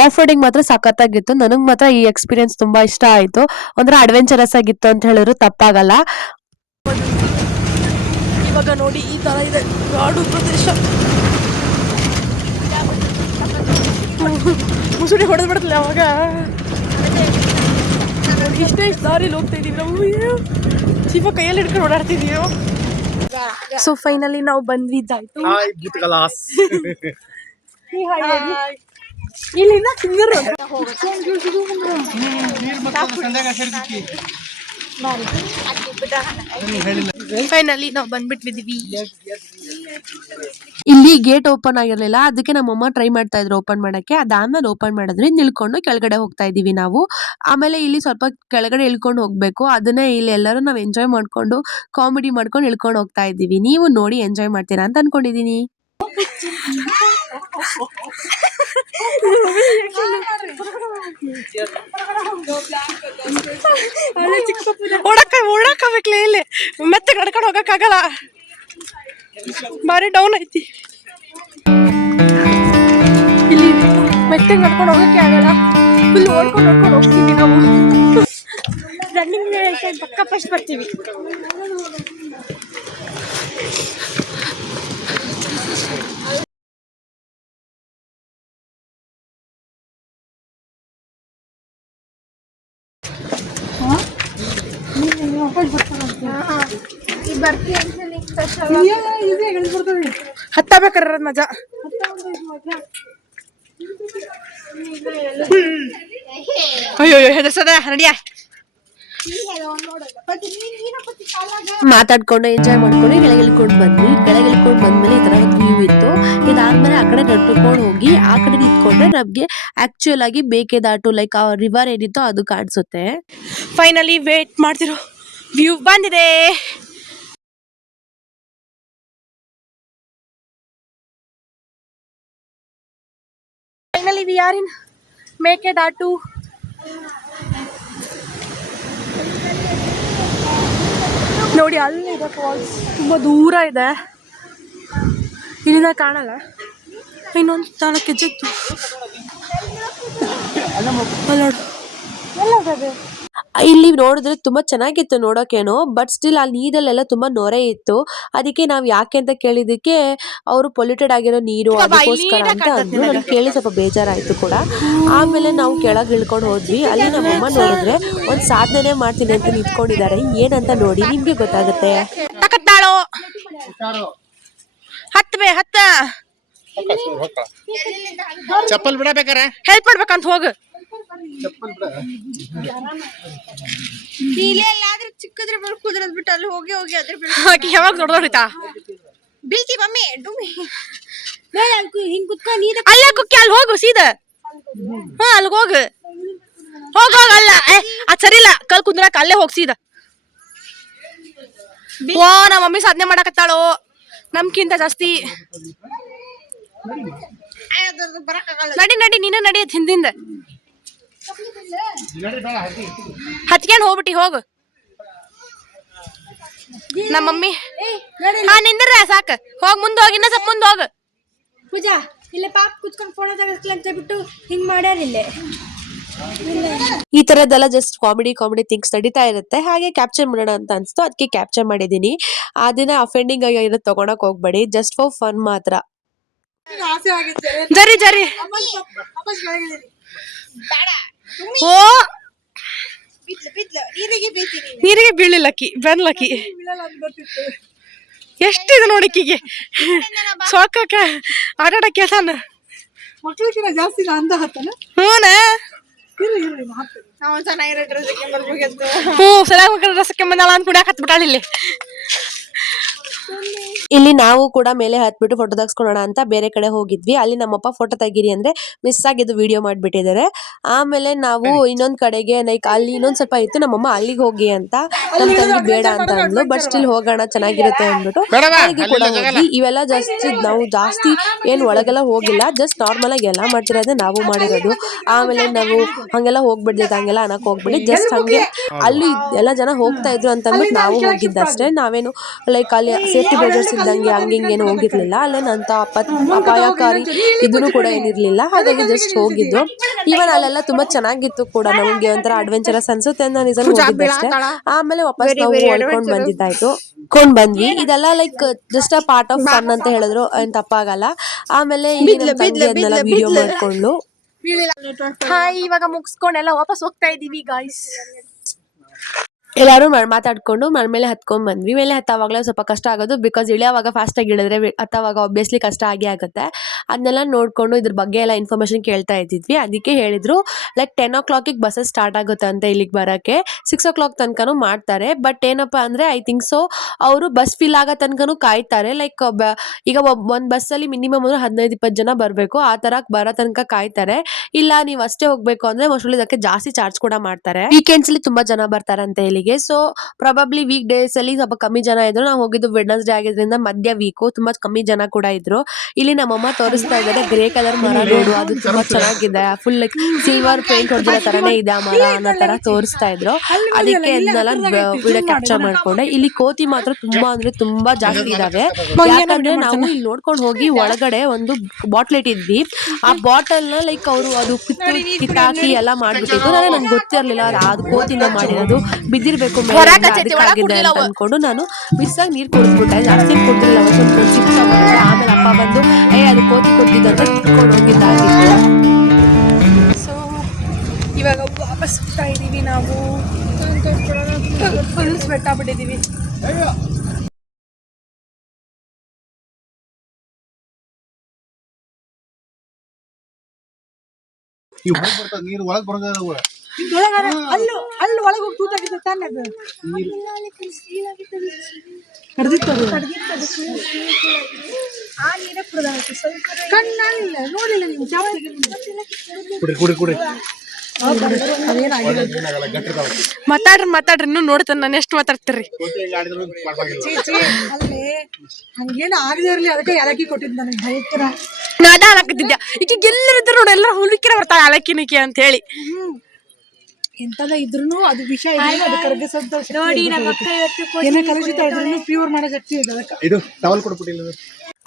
ಆಫ್ ರೋಡಿಂಗ್ ಮಾತ್ರ ಸಖತ್ತಾಗಿತ್ತು. ನನಗ್ ಮಾತ್ರ ಈ ಎಕ್ಸ್ಪೀರಿಯನ್ಸ್ ತುಂಬಾ ಇಷ್ಟ ಆಯ್ತು. ಅಂದ್ರೆ ಅಡ್ವೆಂಚರಸ್ ಆಗಿತ್ತು ಅಂತ ಹೇಳಿದ್ರು ತಪ್ಪಾಗಲ್ಲ. ಇವಾಗ ನೋಡಿ ಈ ತರ ಇದೆ ಕಾಡು ಪ್ರದೇಶ. ಮುಸುಡಿ ಹೊಡೆದ್ ಬಿಡ್ತಲ್ಲ ಅವಾಗ. ಇಷ್ಟೇ ದಾರಿಲಿ ಹೋಗ್ತಾ ಇದೀವಿ ನಾವು. ಚೀಪ ಕೈಯಲ್ಲಿ ಹಿಡ್ಕೊಂಡು ಓಡಾಡ್ತಿದೀವಿ. ಸೊ ಫೈನಲಿ ನಾವು ಬಂದಿದ್ದಾಯ್ತು. ಇಲ್ಲಿಂದ ಸಿಂಗರ್ ಫೈನಲಿ ನಾವು ಬಂದ್ಬಿಟ್ಟಿದೀವಿ. ಇಲ್ಲಿ ಗೇಟ್ ಓಪನ್ ಆಗಿರ್ಲಿಲ್ಲ, ಅದಕ್ಕೆ ನಮ್ಮಮ್ಮ ಟ್ರೈ ಮಾಡ್ತಾ ಇದ್ರು ಓಪನ್ ಮಾಡಕ್ಕೆ. ಅದಾದ್ಮೇಲೆ ಓಪನ್ ಮಾಡಿದ್ರಿ, ನಿಲ್ಕೊಂಡು ಕೆಳಗಡೆ ಹೋಗ್ತಾ ಇದೀವಿ ನಾವು. ಆಮೇಲೆ ಇಲ್ಲಿ ಸ್ವಲ್ಪ ಕೆಳಗಡೆ ಇಳ್ಕೊಂಡು ಹೋಗ್ಬೇಕು. ಅದನ್ನೇ ಇಲ್ಲಿ ಎಲ್ಲರೂ ನಾವು ಎಂಜಾಯ್ ಮಾಡ್ಕೊಂಡು ಕಾಮಿಡಿ ಮಾಡ್ಕೊಂಡು ಇಳ್ಕೊಂಡು ಹೋಗ್ತಾ ಇದ್ದೀವಿ. ನೀವು ನೋಡಿ ಎಂಜಾಯ್ ಮಾಡ್ತೀರಾ ಅಂತ ಅನ್ಕೊಂಡಿದೀನಿ. ಓಡಾಕಬೇಕ್ಲೆ ಇಲ್ಲಿ ಮೆತ್ತ ನಡ್ಕೊಂಡು ಹೋಗಕ್ಕಾಗಲ್ಲ, ಬಾರಿ ಡೌನ್ ಐತಿ ಇಲ್ಲಿ, ಮೆತ್ತಗೆ ನಡ್ಕೊಂಡು ಹೋಗಕ್ಕೆ ಆಗಲ್ಲ, ಫುಲ್ ಓಡ್ಕೊಂಡು ಹೋಗ್ತೀವಿ ನಾವು. ರನ್ನಿಂಗ್ ಪಕ್ಕ ಫಸ್ಟ್ ಬರ್ತೀವಿ. ಹತ್ತಬೇಕಾರೆ ಮಜಾ. ಅಯ್ಯೋ ಹೆದರ್ಸದ ನಡಿಯಾ. ಮಾತಾಡ್ಕೊಂಡು ಎಂಜಾಯ್ ಮಾಡ್ಕೊಂಡು ಕೆಳಗೆ ಇಳ್ಕೊಂಡು ಬಂದ್ವಿ. ಕೆಳಗೆ ಇಳ್ಕೊಂಡು ಬಂದ್ಮೇಲೆ ಈ ತರ ಒಂದು ವ್ಯೂ ಇತ್ತು. ಇದಾದ್ಮೇಲೆ ಆ ಕಡೆ ನಡ್ಕೊಂಡು ಹೋಗಿ ಆ ಕಡೆ ನಿಂತ್ಕೊಂಡ್ರೆ ನಮ್ಗೆ ಆಕ್ಚುಯಲ್ ಆಗಿ ಮೇಕೆದಾಟು ಲೈಕ್ ಆ ರಿವರ್ ಏನಿತ್ತೋ ಅದು ಕಾಣಿಸುತ್ತೆ. ಫೈನಲಿ ವೇಟ್ ಮಾಡ್ತಿರೋ ವ್ಯೂ ಬಂದಿದೆ. ಫೈನಲಿ ವಿ ಆರ್ ಇನ್ ಮೇಕೆದಾಟು. ನೋಡಿ ಅಲ್ಲಿ ಇದೆ ಫಾಲ್ಸ್, ತುಂಬ ದೂರ ಇದೆ, ಇಲ್ಲಿಂದ ಕಾಣಲ್ಲ. ಇನ್ನೊಂದು 4 ಹೆಜ್ಜೆ ಇತ್ತು ನೋಡು. ಇಲ್ಲಿ ನೋಡಿದ್ರೆ ತುಂಬಾ ಚೆನ್ನಾಗಿತ್ತು ನೋಡೋಕೇನೋ, ಬಟ್ ಸ್ಟಿಲ್ ಆ ನೀರಲ್ಲೆಲ್ಲ ತುಂಬಾ ನೊರೆ ಇತ್ತು. ಅದಕ್ಕೆ ನಾವ್ ಯಾಕೆ ಅಂತ ಕೇಳಿದಕ್ಕೆ ಅವರು ಪೊಲ್ಯೂಟೆಡ್ ಆಗಿರೋ ನೀರು ಅದಕ್ಕೋಸ್ಕರ ಅಂತ ಅಂದ್ರು. ನಮ್ಗೆ ಕೇಳಿ ಸ್ವಲ್ಪ ಬೇಜಾರಾಯ್ತು ಕೂಡ. ಆಮೇಲೆ ನಾವು ಕೆಳಗೆ ಇಳ್ಕೊಂಡು ಹೋದ್ವಿ. ಅಲ್ಲಿ ನಮ್ಮಮ್ಮ ನೋಡಿದ್ರೆ ಒಂದ್ ಸಾಧನೆ ಮಾಡ್ತೀನಿ ಅಂತ ನಿಂತ್ಕೊಂಡಿದ್ದಾರೆ. ಏನಂತ ನೋಡಿ ನಿಮ್ಗೆ ಗೊತ್ತಾಗುತ್ತೆ. ಹತ್ತ ಚಪ್ಪಲ್ ಬಿಡಬೇಕಾರೆ ಹೆಲ್ಪ್ ಮಾಡ್ಬೇಕಂತ ಹೋಗ. ಇಲ್ಲೆಲ್ಲಾದ್ರೂ ಚಿಕ್ಕದ್ರ ಮೇಲೆ ಕುದ್ರದ್ ಬಿಟ್ಟು ಅಲ್ಲಿ ಹೋಗಿ ಹೋಗಿ ಅದ್ರ ಯಾವಾಗ ದೊಡ್ಡದೋಡಿತಾ ಬೀಳ್ತಿ ಮಮ್ಮಿ ಡುಮ್ಮಿ ಹಿಂಗ್ ಕುತ್ಕೊಂಡು ಅಲ್ಲೇ ಕುಕ್ಕಿ ಅಲ್ಲಿ ಹೋಗು ಸೀದಾ. ಹಾ ಅಲ್ಲಿಗೆ ಹೋಗು, ಹೋಗ ಅಲ್ಲ ಅದ್ ಸರಿ ಇಲ್ಲ, ಕಲ್ ಕುಂದ್ರಾಕ ಅಲ್ಲೇ ಹೋಗ್ ಸೀದಾ. ಓ ನಮ್ಮ ಮಮ್ಮಿ ಸಾಧನೆ ಮಾಡಕತ್ತಾಳು ನಮ್ಕಿಂತ ಜಾಸ್ತಿ. ನಡಿ ನಡಿ ನೀನ ನಡಿ ಹಿಂದಿಂದ ಹತ್ಕೊಂಡ್ ಹೋಗ್ಬಿಟ್ಟಿ ಹೋಗು. ನಮ್ಮ ಮಮ್ಮಿ ಹಾ ನಿಂದ್ರ ಸಾಕ, ಹೋಗ್ ಮುಂದ್ ಹೋಗಿ ಇನ್ನ ಸ್ವಲ್ಪ ಮುಂದ್ ಹೋಗು. ಪೂಜಾ ಇಲ್ಲೇ ಪಾಪ ಕುತ್ಕೊಂಡು ಫೋಟೋ ತೆಗಿಸ್ಲಿ ಅಂತ ಬಿಟ್ಟು ಹಿಂಗ್ ಮಾಡ್ಯಾರ ಇಲ್ಲೇ. ಈ ತರದ್ದೆಲ್ಲ ಜಸ್ಟ್ ಕಾಮಿಡಿ ಥಿಂಗ್ಸ್ ನಡೀತಾ ಇರುತ್ತೆ. ಹಾಗೆ ಕ್ಯಾಪ್ಚರ್ ಮಾಡೋಣ ಅಂತ ಅನ್ಸ್ತು, ಅದಕ್ಕೆ ಕ್ಯಾಪ್ಚರ್ ಮಾಡಿದೀನಿ. ಅದನ್ನ ಅಫೆಂಡಿಂಗ್ ಆಗಿ ಏನೋ ತಗೊಳಕ್ ಹೋಗ್ಬೇಡಿ, ಜಸ್ಟ್ ಫಾರ್ ಫನ್ ಮಾತ್ರ. ಆಸೆ ಆಗಿತ್ತು. ಜರಿ ಜರಿ ಓ ನೀರಿಗೆ ಬೀಳಿಲ್ಲಕ್ಕಿ ಬೆನ್ಲಕ್ಕಿ. ಎಷ್ಟಿದೆ ನೋಡಿಕ್ಕಿಗೆ ಸೋಕಕ್ಕ ಆಟಾಡಕ್ಕೆ ತಾನ ಮಕ್ಳಿಗಿನ ಜಾಸ್ತಿ ಅಂದ ಹತ್ತನ. ಹೂನ ನಾವು ಚೆನ್ನಾಗಿರೋ ಡ್ರೆಸ್ ಬರ್ಬೇಕಂತ ಹ್ಞೂ ಸಲ ರಸಕ್ಕೆ ಬಂದಾಳ ಅಂತ ಕುಡಿಯಾಕ ಹತ್ಬಿಟ್ಟಾಳ ಇಲ್ಲಿ. ಇಲ್ಲಿ ನಾವು ಕೂಡ ಮೇಲೆ ಹತ್ಬಿಟ್ಟು ಫೋಟೋ ತೆಗೆಸ್ಕೊಳ್ಳೋಣ ಅಂತ ಬೇರೆ ಕಡೆ ಹೋಗಿದ್ವಿ. ಅಲ್ಲಿ ನಮ್ಮಪ್ಪ ಫೋಟೋ ತೆಗೀರಿ ಅಂದ್ರೆ ಮಿಸ್ ಆಗಿದ್ದು ವಿಡಿಯೋ ಮಾಡ್ಬಿಟ್ಟಿದ್ದಾರೆ. ಆಮೇಲೆ ನಾವು ಇನ್ನೊಂದ್ ಕಡೆಗೆ ಲೈಕ್ ಅಲ್ಲಿ ಇನ್ನೊಂದ್ ಸ್ವಲ್ಪ ಇತ್ತು, ನಮ್ಮಮ್ಮ ಅಲ್ಲಿಗೆ ಹೋಗಿ ಅಂತ ನಮ್ ತಂಗಿ ಬೇಡ ಅಂತ ಅಂದ್ಲು. ಬಟ್ ಸ್ಟಿಲ್ ಹೋಗೋಣ ಚೆನ್ನಾಗಿರುತ್ತೆ ಅಂದ್ಬಿಟ್ಟು ಅಲ್ಲಿಗೆ ಕೂಡ ಹೋದ್ವಿ. ಇವೆಲ್ಲ ಜಸ್ಟ್ ನಾವು ಜಾಸ್ತಿ ಏನ್ ಒಳಗೆಲ್ಲ ಹೋಗಿಲ್ಲ, ಜಸ್ಟ್ ನಾರ್ಮಲ್ ಆಗಿ ಎಲ್ಲ ಮಾಡ್ತಿರೋದೇ ನಾವು ಮಾಡಿರೋದು. ಆಮೇಲೆ ನಾವು ಹಂಗೆಲ್ಲ ಹೋಗ್ಬಿಡ್ತೈತೆ ಹಂಗೆಲ್ಲ ಅನ್ನಕ್ ಹೋಗ್ಬಿಡಿ, ಜಸ್ಟ್ ಹಂಗೆ ಅಲ್ಲಿ ಎಲ್ಲ ಜನ ಹೋಗ್ತಾ ಇದ್ರು ಅಂತ ಅಂದ್ಬಿಟ್ಟು ನಾವು ಹೋಗಿದ್ದಷ್ಟೇ. ನಾವೇನು ಲೈಕ್ ಅಲ್ಲಿ ಸೇಫ್ಟಿ ಮೆಜರ್ಸ್ ಇದ್ದಂಗೆ ಹಂಗೇನು ಹೋಗಿರ್ಲಿಲ್ಲ. ಅಲ್ಲೇನಂತ ಅಪಾಯಕಾರಿ ಇದನ್ನು ಕೂಡ ಏನಿರ್ಲಿಲ್ಲ. ಹಾಗಾಗಿ ಜಸ್ಟ್ ಹೋಗಿದ್ದು. ಈವನ್ ಅಲ್ಲೆಲ್ಲ ತುಂಬಾ ಚೆನ್ನಾಗಿತ್ತು ಕೂಡ, ನಮಗೆ ಒಂಥರ ಅಡ್ವೆಂಚರಸ್ ಅನ್ಸುತ್ತೆ ಅಂತ ನಿಜ ಹೋಗಿದ್ದಷ್ಟೇ. ಆಮೇಲೆ ವಾಪಸ್ ನಾವು ಹೊಳ್ಕೊಂಡ್ ಬಂದ್ವಿ. ಇದೆಲ್ಲ like just a part of fun ಅಂತ ಹೇಳಿದ್ರು ಏನ್ ತಪ್ಪಾಗಲ್ಲ. ಆಮೇಲೆ ಅದನ್ನೆಲ್ಲ ವಿಡಿಯೋ ಮಾಡ್ಕೊಂಡು ಹಾ ಇವಾಗ ಮುಗಿಸ್ಕೊಂಡೆಲ್ಲ ವಾಪಸ್ ಹೋಗ್ತಾ ಇದೀವಿ ಗಾಯ್ಸ್. ಎಲ್ಲಾರು ಮಾತಾಡ್ಕೊಂಡು ಮೇಲೆ ಹತ್ಕೊಂಡ್ ಬಂದ್ವಿ. ಮೇಲೆ ಹತ್ತವಾಗಲೇ ಸ್ವಲ್ಪ ಕಷ್ಟ ಆಗೋದು, ಬಿಕಾಸ್ ಇಳಿಯೋವಾಗ ಫಾಸ್ಟ್ ಆಗಿ ಇಳಿದ್ರೆ ಹತ್ತವಾಗ ಆಬ್ವಿಯಸ್ಲಿ ಕಷ್ಟ ಆಗುತ್ತೆ. ಅದನ್ನೆಲ್ಲ ನೋಡ್ಕೊಂಡು ಇದ್ರ ಬಗ್ಗೆ ಎಲ್ಲ ಇನ್ಫಾರ್ಮೇಶನ್ ಕೇಳ್ತಾ ಇದ್ವಿ. ಅದಕ್ಕೆ ಹೇಳಿದ್ರು ಲೈಕ್ 10 o'clock ಬಸ್ಸಸ್ ಸ್ಟಾರ್ಟ್ ಆಗುತ್ತೆ ಅಂತ ಇಲ್ಲಿಗೆ ಬರೋಕ್ಕೆ. 6 o'clock ತನಕನೂ ಮಾಡ್ತಾರೆ. ಬಟ್ ಏನಪ್ಪ ಅಂದ್ರೆ ಐ ಥಿಂಕ್ ಸೊ ಅವರು ಬಸ್ ಫಿಲ್ ಆಗೋ ತನಕನೂ ಕಾಯ್ತಾರೆ. ಲೈಕ್ ಈಗ ಒಂದ್ ಬಸ್ಸಲ್ಲಿ ಮಿನಿಮಮ್ 15-20 ಜನ ಬರಬೇಕು, ಆ ತರ ಬರೋ ತನಕ ಕಾಯ್ತಾರೆ. ಇಲ್ಲ ನೀವು ಅಷ್ಟೇ ಹೋಗ್ಬೇಕು ಅಂದ್ರೆ ಮೋಸ್ಟ್ಲಿ ಇದಕ್ಕೆ ಜಾಸ್ತಿ ಚಾರ್ಜ್ ಕೂಡ ಮಾಡ್ತಾರೆ. ವೀಕೆಂಡ್ಸ್ ಅಲ್ಲಿ ತುಂಬಾ ಜನ ಬರ್ತಾರಂತೆ ಇಲ್ಲಿ. ಅಲ್ಲಿಗೆ. ಸೊ ಪ್ರಾಬಬ್ಲಿ ವೀಕ್ ಡೇಸ್ ಅಲ್ಲಿ ಸ್ವಲ್ಪ ಕಮ್ಮಿ ಜನ ಇದ್ರು. ನಾವು ಹೋಗಿದ್ದು ವೆಡ್ನೆಸ್ಡೇ ಆಗಿದ್ರಿಂದ ಮಧ್ಯ ವೀಕು, ತುಂಬಾ ಕಮ್ಮಿ ಜನ ಕೂಡ ಇದ್ರು. ಇಲ್ಲಿ ನಮ್ಮಮ್ಮ ತೋರಿಸ್ತಾ ಇದ್ದಾರೆ ಗ್ರೇ ಕಲರ್ ಮರ ನೋಡು, ಅದು ತುಂಬಾ ಚೆನ್ನಾಗಿದೆ, ಫುಲ್ ಲೈಕ್ ಸಿಲ್ವರ್ ಪೇಂಟ್ ಹೊಡೆದಿರೋ ತರನೇ ಇದೆ ಆ ಮರ ಅನ್ನೋ ತರ ತೋರಿಸ್ತಾ ಇದ್ರು. ಅದಕ್ಕೆ ಅದನ್ನೆಲ್ಲ ವಿಡಿಯೋ ಕ್ಯಾಪ್ಚರ್ ಮಾಡ್ಕೊಂಡೆ. ಇಲ್ಲಿ ಕೋತಿ ಮಾತ್ರ ತುಂಬಾ ಅಂದ್ರೆ ತುಂಬಾ ಜಾಸ್ತಿ ಇದಾವೆ. ಯಾಕಂದ್ರೆ ನಾವು ಇಲ್ಲಿ ನೋಡ್ಕೊಂಡು ಹೋಗಿ ಒಳಗಡೆ ಒಂದು ಬಾಟ್ಲ್ ಇಟ್ಟಿದ್ವಿ. ಆ ಬಾಟಲ್ ನ ಲೈಕ್ ಅವರು ಅದು ಕಿತ್ತಾಕಿ ಎಲ್ಲ ಮಾಡ್ಬಿಟ್ಟಿದ್ದು. ನನ್ಗೆ ಗೊತ್ತಿರ್ಲಿಲ್ಲ ಅದು ಕೋತಿನ ಮಾಡಿರೋದು, ಬಿದ್ದಿರ್ಬೇಕು ಮೇಲೆ ಅದಕ್ಕಾಗಿದೆ ಅಂತ ಅನ್ಕೊಂಡು ನಾನು ಮಿಸ್ ಆಗಿ ನೀರ್ ಕುಡಿದ್ಬಿಟ್ಟೆ. ಜಾಸ್ತಿ ಕುಡಿದಿಲ್ಲ, ಸ್ವಲ್ಪ ಚಿಕ್ಕ ತಗೊಂಡೆ. ಆಮೇಲೆ ಅಪ್ಪ ಬಂದು ಅದು ಕೋತಿ ಕೊಟ್ಟಿದ್ದಂತ ಕಿತ್ಕೊಂಡು ಹೋಗಿದ್ದಾಗಿತ್ತು. ಸೊ ಇವಾಗ ವಾಪಸ್ ಹೋಗ್ತಾ ಇದೀವಿ ನಾವು. ಫುಲ್ ಸ್ವೆಟ್ ಆಗ್ಬಿಟ್ಟಿದೀವಿ. ನೀರು ಒಳಗ್ ಬರೋದು ಅಲ್ಲಿ ಒಳಗೆ ಹೋಗಿ ತೂತಾಗಿದ್ದ ತಾನೇ ಅದು ಕಡ್ದಿತ್ತದು. ಕಣ್ಣಾಗಿಲ್ಲ ನೋಡಿಲ್ಲ ನೀವು ಕುಡಿ ಮಾತಾಡ್ರಿ ಇನ್ನೂ ನೋಡ್ತಾನೆ. ನಾನು ಎಷ್ಟು ಮಾತಾಡ್ತೀರಿ ಅಲ್ಲಿ ಹಂಗೇನು ಆಗದೆ ಇರ್ಲಿ ಅದಕ್ಕೆ ಯಾಲಕ್ಕಿ ಕೊಟ್ಟಿದ್ದು ನನಗೆ ಭಯಂಕರ. ನಾದ ಹಾಕತ್ತಿದ್ದೆ ಈಗ ಎಲ್ಲರಿದ್ರು ನೋಡಿ, ಎಲ್ಲರೂ ಹುಡುಕಿರ ಬರ್ತಾರೆ ಅಲಕ್ಕಿನಿಕೆ ಅಂತ ಹೇಳಿ. ಎಂತದ ಇದ್ರು ಅದು ವಿಷ ಅದು ಕರಗಿಸಂತ ನೋಡಿ. ಏನೇ ಕಲುಷಿತ ಇದ್ರು ಪ್ಯೂರ್ ಮಾಡೋ ಶಕ್ತಿ ಇದೆ ಅದಕ್ಕೆ. ಇದು ಟವಲ್ ಕೊಡ್ಬಿಟ್ಟಿಲ್ಲ,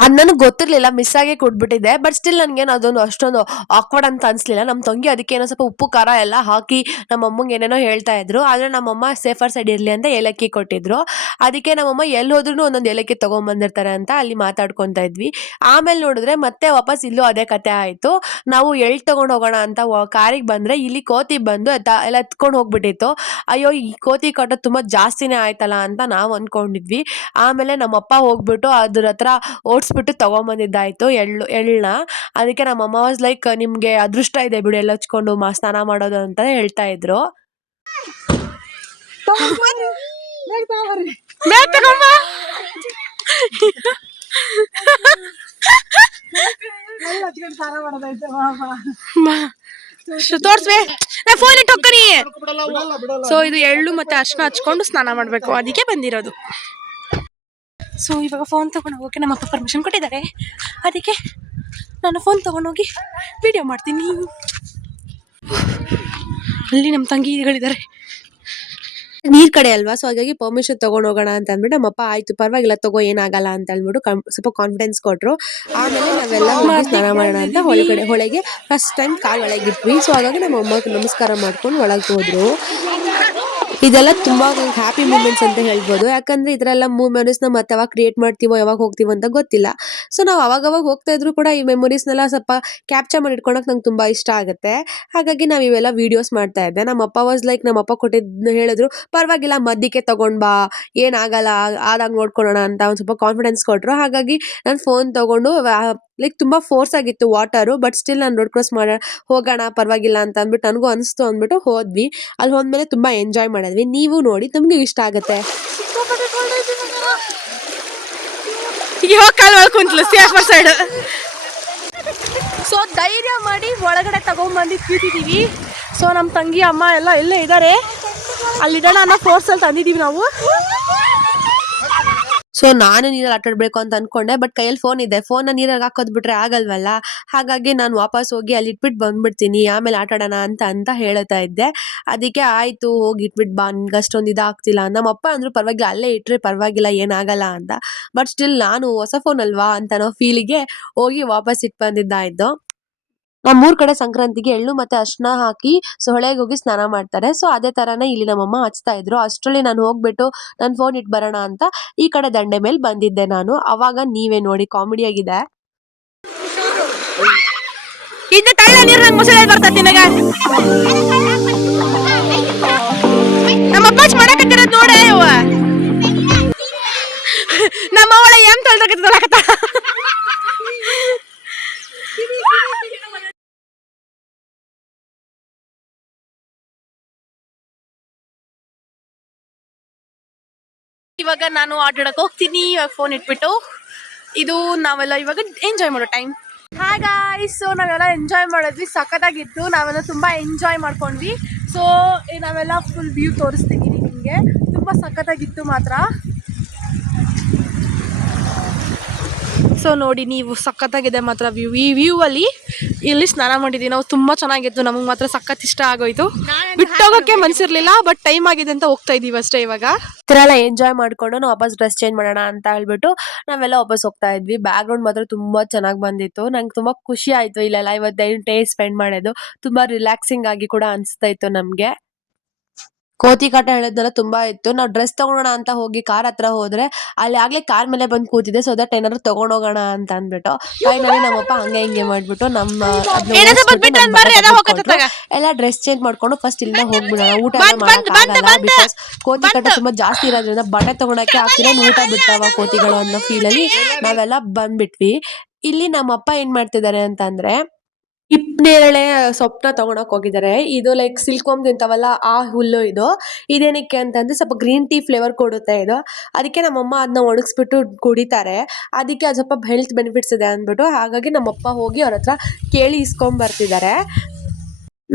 ಅದು ನನಗೆ ಗೊತ್ತಿರಲಿಲ್ಲ, ಮಿಸ್ ಆಗಿ ಕೊಟ್ಬಿಟ್ಟಿದ್ದೆ. ಬಟ್ ಸ್ಟಿಲ್ ನನಗೇನು ಅದೊಂದು ಅಷ್ಟೊಂದು ಆಕ್ವರ್ಡ್ ಅಂತ ಅನಿಸ್ಲಿಲ್ಲ. ನಮ್ಮ ತಂಗಿ ಅದಕ್ಕೆ ಏನೋ ಸ್ವಲ್ಪ ಉಪ್ಪು ಖಾರ ಎಲ್ಲ ಹಾಕಿ ನಮ್ಮ ಅಮ್ಮಂಗೆ ಏನೇನೋ ಹೇಳ್ತಾ ಇದ್ರು. ಆದರೆ ನಮ್ಮಮ್ಮ ಸೇಫರ್ ಸೈಡ್ ಇರಲಿ ಅಂತ ಏಲಕ್ಕಿ ಕೊಟ್ಟಿದ್ರು. ಅದಕ್ಕೆ ನಮ್ಮಮ್ಮ ಎಲ್ಲಿ ಹೋದ್ರೂ ಒಂದೊಂದು ಏಲಕ್ಕಿ ತೊಗೊಂಬಂದಿರ್ತಾರೆ ಅಂತ ಅಲ್ಲಿ ಮಾತಾಡ್ಕೊತಾ ಇದ್ವಿ. ಆಮೇಲೆ ನೋಡಿದ್ರೆ ಮತ್ತೆ ವಾಪಸ್ ಇಲ್ಲೂ ಅದೇ ಕತೆ ಆಯಿತು. ನಾವು ಎಳ್ಳು ತೊಗೊಂಡು ಹೋಗೋಣ ಅಂತ ಕಾರಿಗೆ ಬಂದರೆ ಇಲ್ಲಿ ಕೋತಿ ಬಂದು ಎಲ್ಲ ಎತ್ಕೊಂಡು ಹೋಗ್ಬಿಟ್ಟಿತ್ತು. ಅಯ್ಯೋ ಈ ಕೋತಿ ಕಟ್ಟೋದು ತುಂಬ ಜಾಸ್ತಿನೇ ಆಯ್ತಲ್ಲ ಅಂತ ನಾವು ಅಂದ್ಕೊಂಡಿದ್ವಿ. ಆಮೇಲೆ ನಮ್ಮಪ್ಪ ಹೋಗ್ಬಿಟ್ಟು ಅದ್ರ ಹತ್ರ ಓಡಿಸ್ಬಿಟ್ಟು ತಗೊಂಬಂದಿದ್ದಾಯ್ತು ಎಳ್ಳನ್ನ. ಅದಕ್ಕೆ ನಮ್ಮ ಅಮ್ಮ ವಾಸ್ ಲೈಕ್ ನಿಮ್ಗೆ ಅದೃಷ್ಟ ಇದೆ ಬಿಡು ಎಲ್ಲ ಹಚ್ಕೊಂಡು ಸ್ನಾನ ಮಾಡೋದು ಅಂತ ಹೇಳ್ತಾ ಇದ್ರು. ತೋರ್ಸ್ಬೇ ಫೋನ್ ಇಟ್ಟು ಹೋಗ್ತಾನಿ. ಸೊ ಇದು ಎಳ್ಳು ಮತ್ತೆ ಅರ್ಶಿನ ಹಚ್ಕೊಂಡು ಸ್ನಾನ ಮಾಡ್ಬೇಕು, ಅದಕ್ಕೆ ಬಂದಿರೋದು. ಸೊ ಇವಾಗ ಫೋನ್ ತೊಗೊಂಡು ಹೋಗೋಕೆ ನಮ್ಮ ಅಪ್ಪ ಪರ್ಮಿಷನ್ ಕೊಟ್ಟಿದ್ದಾರೆ. ಅದಕ್ಕೆ ನಾನು ಫೋನ್ ತೊಗೊಂಡೋಗಿ ವಿಡಿಯೋ ಮಾಡ್ತೀನಿ. ಅಲ್ಲಿ ನಮ್ಮ ತಂಗಿಗಳಿದ್ದಾರೆ, ನೀರ್ ಕಡೆ ಅಲ್ವಾ, ಸೊ ಹಾಗಾಗಿ ಪರ್ಮಿಷನ್ ತಗೊಂಡ್ ಹೋಗೋಣ ಅಂತ ಅಂದ್ಬಿಟ್ಟು ನಮ್ಮಪ್ಪ ಆಯ್ತು ಪರವಾಗಿಲ್ಲ ತಗೋ ಏನಾಗಲ್ಲ ಅಂತ ಅಂದ್ಬಿಟ್ಟು ಸ್ವಲ್ಪ ಕಾನ್ಫಿಡೆನ್ಸ್ ಕೊಟ್ರು. ಆಮೇಲೆ ನಾವೆಲ್ಲ ಹೋಗಿ ಸ್ನಾನ ಮಾಡೋಣ ಅಂತ ಹೊಳೆಗೆ ಫಸ್ಟ್ ಟೈಮ್ ಕಾಲ್ ಒಳಗಿಟ್ವಿ. ಸೊ ಹಾಗಾಗಿ ನಮ್ಮ ಅಮ್ಮಕ್ಕೆ ನಮಸ್ಕಾರ ಮಾಡ್ಕೊಂಡು ಒಳಗೆ ಹೋದ್ರು. ಇದೆಲ್ಲ ತುಂಬಾ ಹ್ಯಾಪಿ ಮೂಮೆಂಟ್ಸ್ ಅಂತ ಹೇಳ್ಬೋದು. ಯಾಕಂದ್ರೆ ಇದರೆಲ್ಲ ಮೆಮೊರೀಸ್ನ ಮತ್ತೆ ಯಾವಾಗ ಕ್ರಿಯೇಟ್ ಮಾಡ್ತೀವೋ ಯಾವಾಗ ಹೋಗ್ತೀವೋ ಅಂತ ಗೊತ್ತಿಲ್ಲ. ಸೊ ನಾವು ಅವಾಗ ಹೋಗ್ತಾ ಇದ್ರು ಕೂಡ ಈ ಮೆಮೊರೀಸ್ನೆಲ್ಲ ಸ್ವಲ್ಪ ಕ್ಯಾಪ್ಚರ್ ಮಾಡಿ ಇಟ್ಕೊಳಕ್ ನಂಗೆ ತುಂಬಾ ಇಷ್ಟ ಆಗುತ್ತೆ. ಹಾಗಾಗಿ ನಾವು ಇವೆಲ್ಲ ವಿಡಿಯೋಸ್ ಮಾಡ್ತಾ ಇದ್ದೆ. ನಮ್ಮ ಅಪ್ಪ ವಾಸ್ ಲೈಕ್, ನಮ್ಮ ಅಪ್ಪ ಹೇಳಿದ್ರು ಪರವಾಗಿಲ್ಲ ಮಧ್ಯಕ್ಕೆ ತಗೊಂಡ್ ಬಾ, ಏನಾಗಲ್ಲ ಆದಾಗ ನೋಡ್ಕೊಳ್ಳೋಣ ಅಂತ ಒಂದು ಸ್ವಲ್ಪ ಕಾನ್ಫಿಡೆನ್ಸ್ ಕೊಟ್ರು. ಹಾಗಾಗಿ ನಾನು ಫೋನ್ ತಗೊಂಡು ಲೈಕ್ ತುಂಬಾ ಫೋರ್ಸ್ ಆಗಿತ್ತು ವಾಟರು, ಬಟ್ ಸ್ಟಿಲ್ ನಾನು ರೋಡ್ ಕ್ರಾಸ್ ಹೋಗೋಣ ಪರವಾಗಿಲ್ಲ ಅಂತ ಅಂದ್ಬಿಟ್ಟು ನನಗೂ ಅನಿಸ್ತು ಅಂದ್ಬಿಟ್ಟು ಹೋದ್ವಿ. ಅಲ್ಲಿ ಹೋದ್ಮೇಲೆ ತುಂಬಾ ಎಂಜಾಯ್ ಮಾಡಿದ್ವಿ. ನೀವು ನೋಡಿ ನಿಮ್ಗೆ ಇಷ್ಟ ಆಗುತ್ತೆ. ಸೊ ಧೈರ್ಯ ಮಾಡಿ ಒಳಗಡೆ ತಗೊಂಡ್ಬಂದು ಕೂತಿದ್ದೀವಿ. ಸೊ ನಮ್ಮ ತಂಗಿ ಅಮ್ಮ ಎಲ್ಲ ಇಲ್ಲೇ ಇದ್ದಾರೆ, ಅಲ್ಲಿಡೋಣ ಅನ್ನೋ ಫೋರ್ಸಲ್ಲಿ ತಂದಿದ್ದೀವಿ ನಾವು. ಸೊ ನಾನು ನೀರಲ್ಲಿ ಆಟಾಡ್ಬೇಕು ಅಂತ ಅನ್ಕೊಂಡೆ, ಬಟ್ ಕೈಯಲ್ಲಿ ಫೋನ್ ಇದೆ, ಫೋನ್ನ ನೀರಲ್ಲಿ ಹಾಕೋದ್ ಬಿಟ್ರೆ ಆಗಲ್ವಲ್ಲ. ಹಾಗಾಗಿ ನಾನು ವಾಪಸ್ ಹೋಗಿ ಅಲ್ಲಿ ಇಟ್ಬಿಟ್ಟು ಬಂದ್ಬಿಡ್ತೀನಿ, ಆಮೇಲೆ ಆಟಾಡೋಣ ಅಂತ ಹೇಳ್ತಾ ಇದ್ದೆ. ಅದಕ್ಕೆ ಆಯ್ತು ಹೋಗಿ ಇಟ್ಬಿಟ್ಟು ಬಾ, ನಿನ್ಗೆ ಅಷ್ಟೊಂದು ಇದಾಗ್ತಿಲ್ಲ. ನಮ್ಮಪ್ಪ ಅಂದ್ರು ಪರವಾಗಿಲ್ಲ ಅಲ್ಲೇ ಇಟ್ರೆ ಪರವಾಗಿಲ್ಲ ಏನಾಗಲ್ಲ ಅಂತ. ಬಟ್ ಸ್ಟಿಲ್ ನಾನು ಹೊಸ ಫೋನ್ ಅಲ್ವಾ ಅಂತ ಅನ್ನೋ ಫೀಲಿಗೆ ಹೋಗಿ ವಾಪಸ್ ಇಟ್ಟು ಬಂದಿದ್ದಾಯ್ತು. ನಮ್ಮೂರ್ ಕಡೆ ಸಂಕ್ರಾಂತಿಗೆ ಎಳ್ಳು ಮತ್ತೆ ಅರ್ಶಿನ ಹಾಕಿ ಹೊಳೆಗೆ ಹೋಗಿ ಸ್ನಾನ ಮಾಡ್ತಾರೆ. ಸೊ ಅದೇ ತರಾನೇ ಇಲ್ಲಿ ನಮ್ಮಮ್ಮ ಹಚ್ತಾ ಇದ್ರು. ಅಷ್ಟರಲ್ಲಿ ನಾನು ಹೋಗ್ಬಿಟ್ಟು ನನ್ನ ಫೋನ್ ಇಟ್ಟು ಬರೋಣ ಅಂತ ಈ ಕಡೆ ದಂಡೆ ಮೇಲೆ ಬಂದಿದ್ದೆ ನಾನು. ಅವಾಗ ನೀವೇ ನೋಡಿ ಕಾಮಿಡಿ ಆಗಿದೆ. ನಮ್ಮ ಅವಳ ಏನ್ ತೊಳ್ದಾಕತ್ತ ಇವಾಗ ನಾನು ಆಟಾಡಕ್ಕೆ ಹೋಗ್ತೀನಿ. ಇವಾಗ ಫೋನ್ ಇಟ್ಬಿಟ್ಟು ಇದು ನಾವೆಲ್ಲ ಇವಾಗ ಎಂಜಾಯ್ ಮಾಡೋ ಟೈಮ್. ಹಾಯ್ ಗಾಯ್ಸ್, ಸೊ ನಾವೆಲ್ಲ ಎಂಜಾಯ್ ಮಾಡಿದ್ವಿ, ಸಖತ್ತಾಗಿತ್ತು. ನಾವೆಲ್ಲ ತುಂಬ ಎಂಜಾಯ್ ಮಾಡ್ಕೊಂಡ್ವಿ. ಸೊ ನಾವೆಲ್ಲ ಫುಲ್ ವ್ಯೂ ತೋರಿಸ್ತೀನಿ ನಿಮಗೆ. ನನಗೆ ತುಂಬ ಸಖತ್ತಾಗಿತ್ತು ಮಾತ್ರ. ಸೊ ನೋಡಿ ನೀವು, ಸಖತ್ತಾಗಿದೆ ಮಾತ್ರ ವ್ಯೂ. ಈ ವ್ಯೂ ಅಲ್ಲಿ ಇಲ್ಲಿ ಸ್ನಾನ ಮಾಡಿದ್ವಿ ನಾವು, ತುಂಬ ಚೆನ್ನಾಗಿತ್ತು. ನಮಗೆ ಮಾತ್ರ ಸಖತ್ ಇಷ್ಟ ಆಗೋಯ್ತು. ಬಿಟ್ಟೋಗೋಕ್ಕೆ ಮನ್ಸಿರ್ಲಿಲ್ಲ, ಬಟ್ ಟೈಮ್ ಆಗಿದೆ ಅಂತ ಹೋಗ್ತಾ ಇದೀವಿ ಅಷ್ಟೇ. ಇವಾಗ ಈ ಥರ ಎಲ್ಲ ಎಂಜಾಯ್ ಮಾಡ್ಕೊಂಡು ನಾವು ವಾಪಸ್ ಡ್ರೆಸ್ ಚೇಂಜ್ ಮಾಡೋಣ ಅಂತ ಹೇಳ್ಬಿಟ್ಟು ನಾವೆಲ್ಲ ವಾಪಸ್ ಹೋಗ್ತಾ ಇದ್ವಿ. ಬ್ಯಾಕ್ ಗ್ರೌಂಡ್ ಮಾತ್ರ ತುಂಬಾ ಚೆನ್ನಾಗಿ ಬಂದಿತ್ತು. ನಂಗೆ ತುಂಬಾ ಖುಷಿ ಆಯ್ತು ಇಲ್ಲೆಲ್ಲ ಇವತ್ತು ಡೇ ಸ್ಪೆಂಡ್ ಮಾಡೋದು. ತುಂಬಾ ರಿಲ್ಯಾಕ್ಸಿಂಗ್ ಆಗಿ ಕೂಡ ಅನಿಸ್ತಾ ಇತ್ತು ನಮ್ಗೆ. ಕೋತಿ ಕಾಟ ಹೇಳೋದೆಲ್ಲ ತುಂಬಾ ಇತ್ತು. ನಾವು ಡ್ರೆಸ್ ತಗೊಳೋಣ ಅಂತ ಹೋಗಿ ಕಾರ್ ಹತ್ರ ಹೋದ್ರೆ ಅಲ್ಲಿ ಆಗ್ಲೇ ಕಾರ್ ಮೇಲೆ ಬಂದು ಕೂತಿದೆ. ಸೊ ದಟ್ ಏನಾದ್ರು ತಗೊಂಡೋಗೋಣ ಅಂತ ಅಂದ್ಬಿಟ್ಟು ಫೈನಲಿ ನಮ್ಮಪ್ಪ ಹಂಗೆ ಹಿಂಗೆ ಮಾಡ್ಬಿಟ್ಟು ಎಲ್ಲ ಡ್ರೆಸ್ ಚೇಂಜ್ ಮಾಡ್ಕೊಂಡು ಫಸ್ಟ್ ಇಲ್ಲಿಂದ ಹೋಗ್ಬಿಡೋಣ. ಊಟ ಮಾಡಕ್ಕಾಗಲ್ಲ, ಬಿಕಾಸ್ ಕೋತಿ ಕಾಟ ತುಂಬಾ ಜಾಸ್ತಿ ಇರೋದ್ರಿಂದ ಬಟ್ಟೆ ತಗೊಳಕ್ಕೆ ಆಗ್ತಿಲ್ಲ, ಊಟ ಬಿಡ್ತಾವ ಕೋತಿಗಳು ಅನ್ನೋ ಫೀಲ್ ಅಲ್ಲಿ ನಾವೆಲ್ಲ ಬಂದ್ಬಿಟ್ವಿ. ಇಲ್ಲಿ ನಮ್ಮಪ್ಪ ಏನ್ ಮಾಡ್ತಿದ್ದಾರೆ ಅಂತಂದ್ರೆ ಹಿಪ್ಪನೇರಳೆ ಸೊಪ್ಪನ್ನ ತಗೊಳಕ್ ಹೋಗಿದ್ದಾರೆ. ಇದು ಲೈಕ್ ಸಿಲ್ಕ್ವಾಮ್ ತಿಂತಾವಲ್ಲ ಆ ಹುಲ್ಲು ಇದು. ಇದೇನಕ್ಕೆ ಅಂತಂದ್ರೆ ಸ್ವಲ್ಪ ಗ್ರೀನ್ ಟೀ ಫ್ಲೇವರ್ ಕೊಡುತ್ತೆ ಇದು. ಅದಕ್ಕೆ ನಮ್ಮಮ್ಮ ಅದನ್ನ ಒಣಗಿಸ್ಬಿಟ್ಟು ಕುಡಿತಾರೆ. ಅದಕ್ಕೆ ಅದು ಸ್ವಲ್ಪ ಹೆಲ್ತ್ ಬೆನಿಫಿಟ್ಸ್ ಇದೆ ಅಂದ್ಬಿಟ್ಟು ಹಾಗಾಗಿ ನಮ್ಮಪ್ಪ ಹೋಗಿ ಅವ್ರ ಹತ್ರ ಕೇಳಿ ಇಸ್ಕೊಂಡ್ ಬರ್ತಿದ್ದಾರೆ.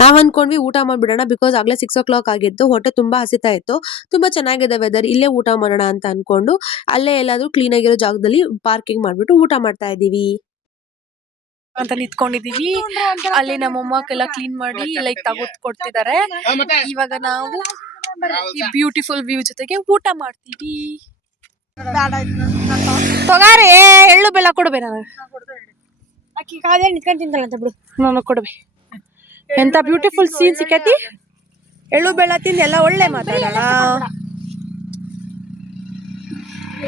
ನಾವ್ ಅನ್ಕೊಂಡ್ವಿ ಊಟ ಮಾಡ್ಬಿಡೋಣ, ಬಿಕಾಸ್ ಆಗ್ಲೇ 6 o'clock ಆಗಿತ್ತು. ಹೊಟ್ಟೆ ತುಂಬಾ ಹಸಿತಾ ಇತ್ತು. ತುಂಬಾ ಚೆನ್ನಾಗಿದೆ ವೆದರ್, ಇಲ್ಲೇ ಊಟ ಮಾಡೋಣ ಅಂತ ಅನ್ಕೊಂಡು ಅಲ್ಲೇ ಎಲ್ಲಾದ್ರೂ ಕ್ಲೀನ್ ಆಗಿರೋ ಜಾಗದಲ್ಲಿ ಪಾರ್ಕಿಂಗ್ ಮಾಡ್ಬಿಟ್ಟು ಊಟ ಮಾಡ್ತಾ ಇದೀವಿ ಅಂತ ನಿಂತ್ಕೊಂಡಿದೀವಿ. ಅಲ್ಲಿ ನಮ್ಮಮ್ಮಕ್ಕೆಲ್ಲ ಕ್ಲೀನ್ ಮಾಡಿ ಲೈಕ್ ತಗೋದ್ ಕೊಡ್ತಿದ್ದಾರೆ. ಇವಾಗ ನಾವು ಈ ಬ್ಯೂಟಿಫುಲ್ ವ್ಯೂ ಜೊತೆಗೆ ಊಟ ಮಾಡ್ತೀವಿ. ತೊಗಾರೆ ಎಳ್ಳು ಬೆಲ್ಲ ಕೊಡ್ಬೇ ನಾನು. ಅಕ್ಕಿ ಕಾಲೇ ನಿಂತ್ಕೊಂಡು ತಿಂತಾಳಂತ ಬಿಡು. ನಾನು ಕೊಡ್ಬೇ. ಎಂತ ಬ್ಯೂಟಿಫುಲ್ ಸೀನ್ ಸಿಕ್ಕತಿ. ಎಳ್ಳು ಬೆಲ್ಲ ತಿಂದು ಎಲ್ಲ ಒಳ್ಳೆ ಮಾತಾಡೋಣ.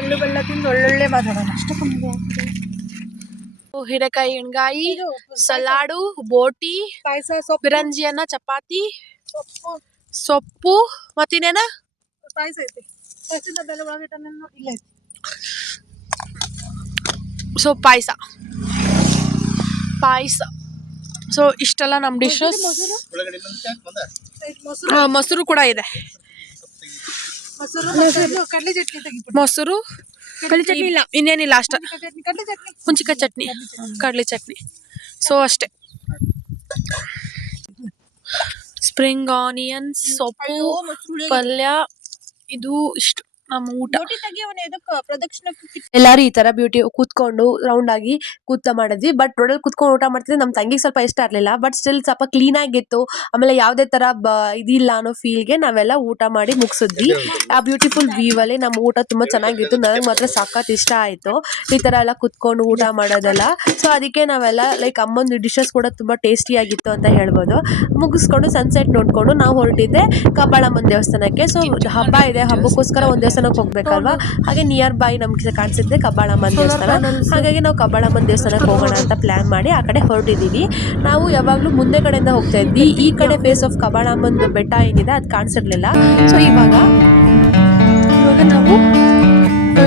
ಎಳ್ಳು ಬೆಲ್ಲ ತಿಂದು ಒಳ್ಳೊಳ್ಳೆ ಮಾತಾಡೋಣ. ಹಿರೇಕಾಯಿ, ಎಣ್ಗಾಯಿ, ಸಲಾಡು, ಬೋಟಿ, ಬಿರಂಜಿ ಅನ್ನ, ಚಪಾತಿ, ಸೊಪ್ಪು, ಮತ್ತಿನೇನ ಸೊ ಪಾಯಸ. ಸೊ ಇಷ್ಟೆಲ್ಲ ನಮ್ ಡಿಶಸ್. ಮೊಸರು ಕೂಡ ಇದೆ. ಮೊಸರು, ಇನ್ನೇನಿಲ್ಲ ಅಷ್ಟ. ಹುಂಚಿಕಾಯಿ ಚಟ್ನಿ, ಕಡ್ಲಿ ಚಟ್ನಿ. ಸೊ ಅಷ್ಟೇ. ಸ್ಪ್ರಿಂಗ್ ಆನಿಯನ್ಸ್, ಸೊಪ್ಪು, ಪಲ್ಯ, ಇದು ಇಷ್ಟು ನಮ್ಮ ಊಟ. ಎಲ್ಲಾರು ಈ ತರ ಬ್ಯೂಟಿ ಕೂತ್ಕೊಂಡು ರೌಂಡ್ ಆಗಿ ಕೂತ ಮಾಡಿದ್ವಿ. ಬಟ್ ರೋಡಲ್ಲಿ ಕೂತ್ಕೊಂಡು ಊಟ ಮಾಡ್ತಿದ್ರೆ ನಮ್ ತಂಗಿಗೆ ಸ್ವಲ್ಪ ಇಷ್ಟ ಇರ್ಲಿಲ್ಲ. ಬಟ್ ಸ್ಟಿಲ್ ಸ್ವಲ್ಪ ಕ್ಲೀನ್ ಆಗಿತ್ತು. ಆಮೇಲೆ ಯಾವ್ದೇ ತರ ಇದಿಲ್ಲ ಅನ್ನೋ ಫೀಲ್ಗೆ ನಾವೆಲ್ಲ ಊಟ ಮಾಡಿ ಮುಗಿಸಿದ್ವಿ. ಆ ಬ್ಯೂಟಿಫುಲ್ ವ್ಯೂ ಅಲ್ಲಿ ನಮ್ಮ ಊಟ ತುಂಬಾ ಚೆನ್ನಾಗಿತ್ತು. ನನಗೆ ಮಾತ್ರ ಸಖತ್ ಇಷ್ಟ ಆಯ್ತು ಈ ತರ ಎಲ್ಲ ಕೂತ್ಕೊಂಡು ಊಟ ಮಾಡೋದೆಲ್ಲ. ಸೊ ಅದಕ್ಕೆ ನಾವೆಲ್ಲ ಲೈಕ್ ಅಮ್ಮಂದು ಡಿಶಸ್ ಕೂಡ ತುಂಬಾ ಟೇಸ್ಟಿ ಆಗಿತ್ತು ಅಂತ ಹೇಳ್ಬೋದು. ಮುಗಿಸ್ಕೊಂಡು ಸನ್ಸೆಟ್ ನೋಡ್ಕೊಂಡು ನಾವು ಹೊರಟಿದ್ದೆ ಕಬ್ಬಾಳಮ್ಮನ ದೇವಸ್ಥಾನಕ್ಕೆ. ಸೊ ಹಬ್ಬ ಇದೆ, ಹಬ್ಬಕ್ಕೋಸ್ಕರ ಒಂದ್ ದೇವಸ್ಥಾನಕ್ಕೆ ಹೋಗ್ಬೇಕಲ್ವಾ. ಹಾಗೆ ನಿಯರ್ ಬೈ ನಮ್ಗೆ ಕಾಣಿಸಿದ್ದೆ ಕಬ್ಬಾಳಮ್ಮನ ದೇವಸ್ಥಾನ. ಹಾಗಾಗಿ ನಾವು ಕಬ್ಬಾಳಮ್ಮನ ದೇವಸ್ಥಾನಕ್ಕೆ ಹೋಗೋಣ ಅಂತ ಪ್ಲಾನ್ ಮಾಡಿ ಆ ಕಡೆ ಹೊರಟಿದೀವಿ. ನಾವು ಯಾವಾಗ್ಲೂ ಮುಂದೆ ಕಡೆಯಿಂದ ಹೋಗ್ತಾ ಇದ್ವಿ. ಈ ಕಡೆ ಫೇಸ್ ಆಫ್ ಕಬ್ಬಾಳಮ್ಮನ ಬೆಟ್ಟ ಏನಿದೆ ಅದು ಕಾಣಿಸಿರ್ಲಿಲ್ಲ. ಸೊ ಇವಾಗ ನಾವು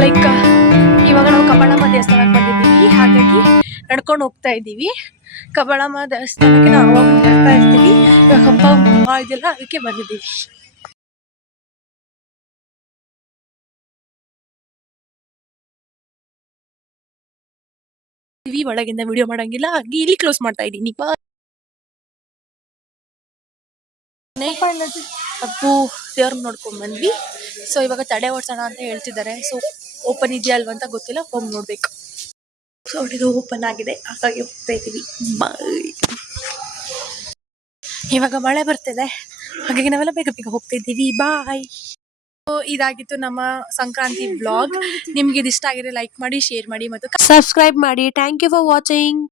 ಲೈಕ್ ಇವಾಗ ನಾವು ಕಬ್ಬಾಳಮ್ಮ ದೇವಸ್ಥಾನಕ್ಕೆ ಬಂದಿದ್ದೀವಿ. ಹಾಗಾಗಿ ನಡ್ಕೊಂಡು ಹೋಗ್ತಾ ಇದ್ದೀವಿ. ಕಬ್ಬಾಳಮ್ಮ ದೇವಸ್ಥಾನಕ್ಕೆ ನಾವು ಅವಾಗ ಬರ್ತಾ ಇರ್ತೀವಿ. ಇವಾಗ ಹಬ್ಬ ಇದೆಲ್ಲ ಅದಕ್ಕೆ ಬಂದಿದ್ದೀವಿ. ಒಳಗಿಂದ ವಿಡಿಯೋ ಮಾಡಂಗಿಲ್ಲ, ಹಾಗೆ ಇಲ್ಲಿ ಕ್ಲೋಸ್ ಮಾಡ್ತಾ ಇದ್ದೀನಿ. ಅಪ್ಪು ದೇವ್ರನ್ನ ನೋಡ್ಕೊಂಡ್ ಬಂದ್ವಿ. ಸೊ ಇವಾಗ ತಡೆ ಓಡ್ಸೋಣ ಅಂತ ಹೇಳ್ತಿದ್ದಾರೆ. ಸೊ ಓಪನ್ ಇದೆಯಾ ಅಲ್ವಾ ಅಂತ ಗೊತ್ತಿಲ್ಲ, ಹೋಗಿ ನೋಡ್ಬೇಕು. ಸೊ ಇದು ಓಪನ್ ಆಗಿದೆ, ಹಾಗಾಗಿ ಹೋಗ್ತಾ ಇದ್ದೀವಿ. ಬಾಯ್. ಇವಾಗ ಮಳೆ ಬರ್ತಿದೆ, ಹಾಗಾಗಿ ನಾವೆಲ್ಲ ಬೇಗ ಬೇಗ ಹೋಗ್ತಾ ಇದ್ದೀವಿ. ಬಾಯ್. ಇದಾಗಿತ್ತು ನಮ್ಮ ಸಂಕ್ರಾಂತಿ ವ್ಲಾಗ್. ನಿಮ್ಗೆ ಇದು ಇಷ್ಟ ಆಗಿದ್ರೆ ಲೈಕ್ ಮಾಡಿ, ಶೇರ್ ಮಾಡಿ ಮತ್ತು ಸಬ್ಸ್ಕ್ರೈಬ್ ಮಾಡಿ. Thank you for watching.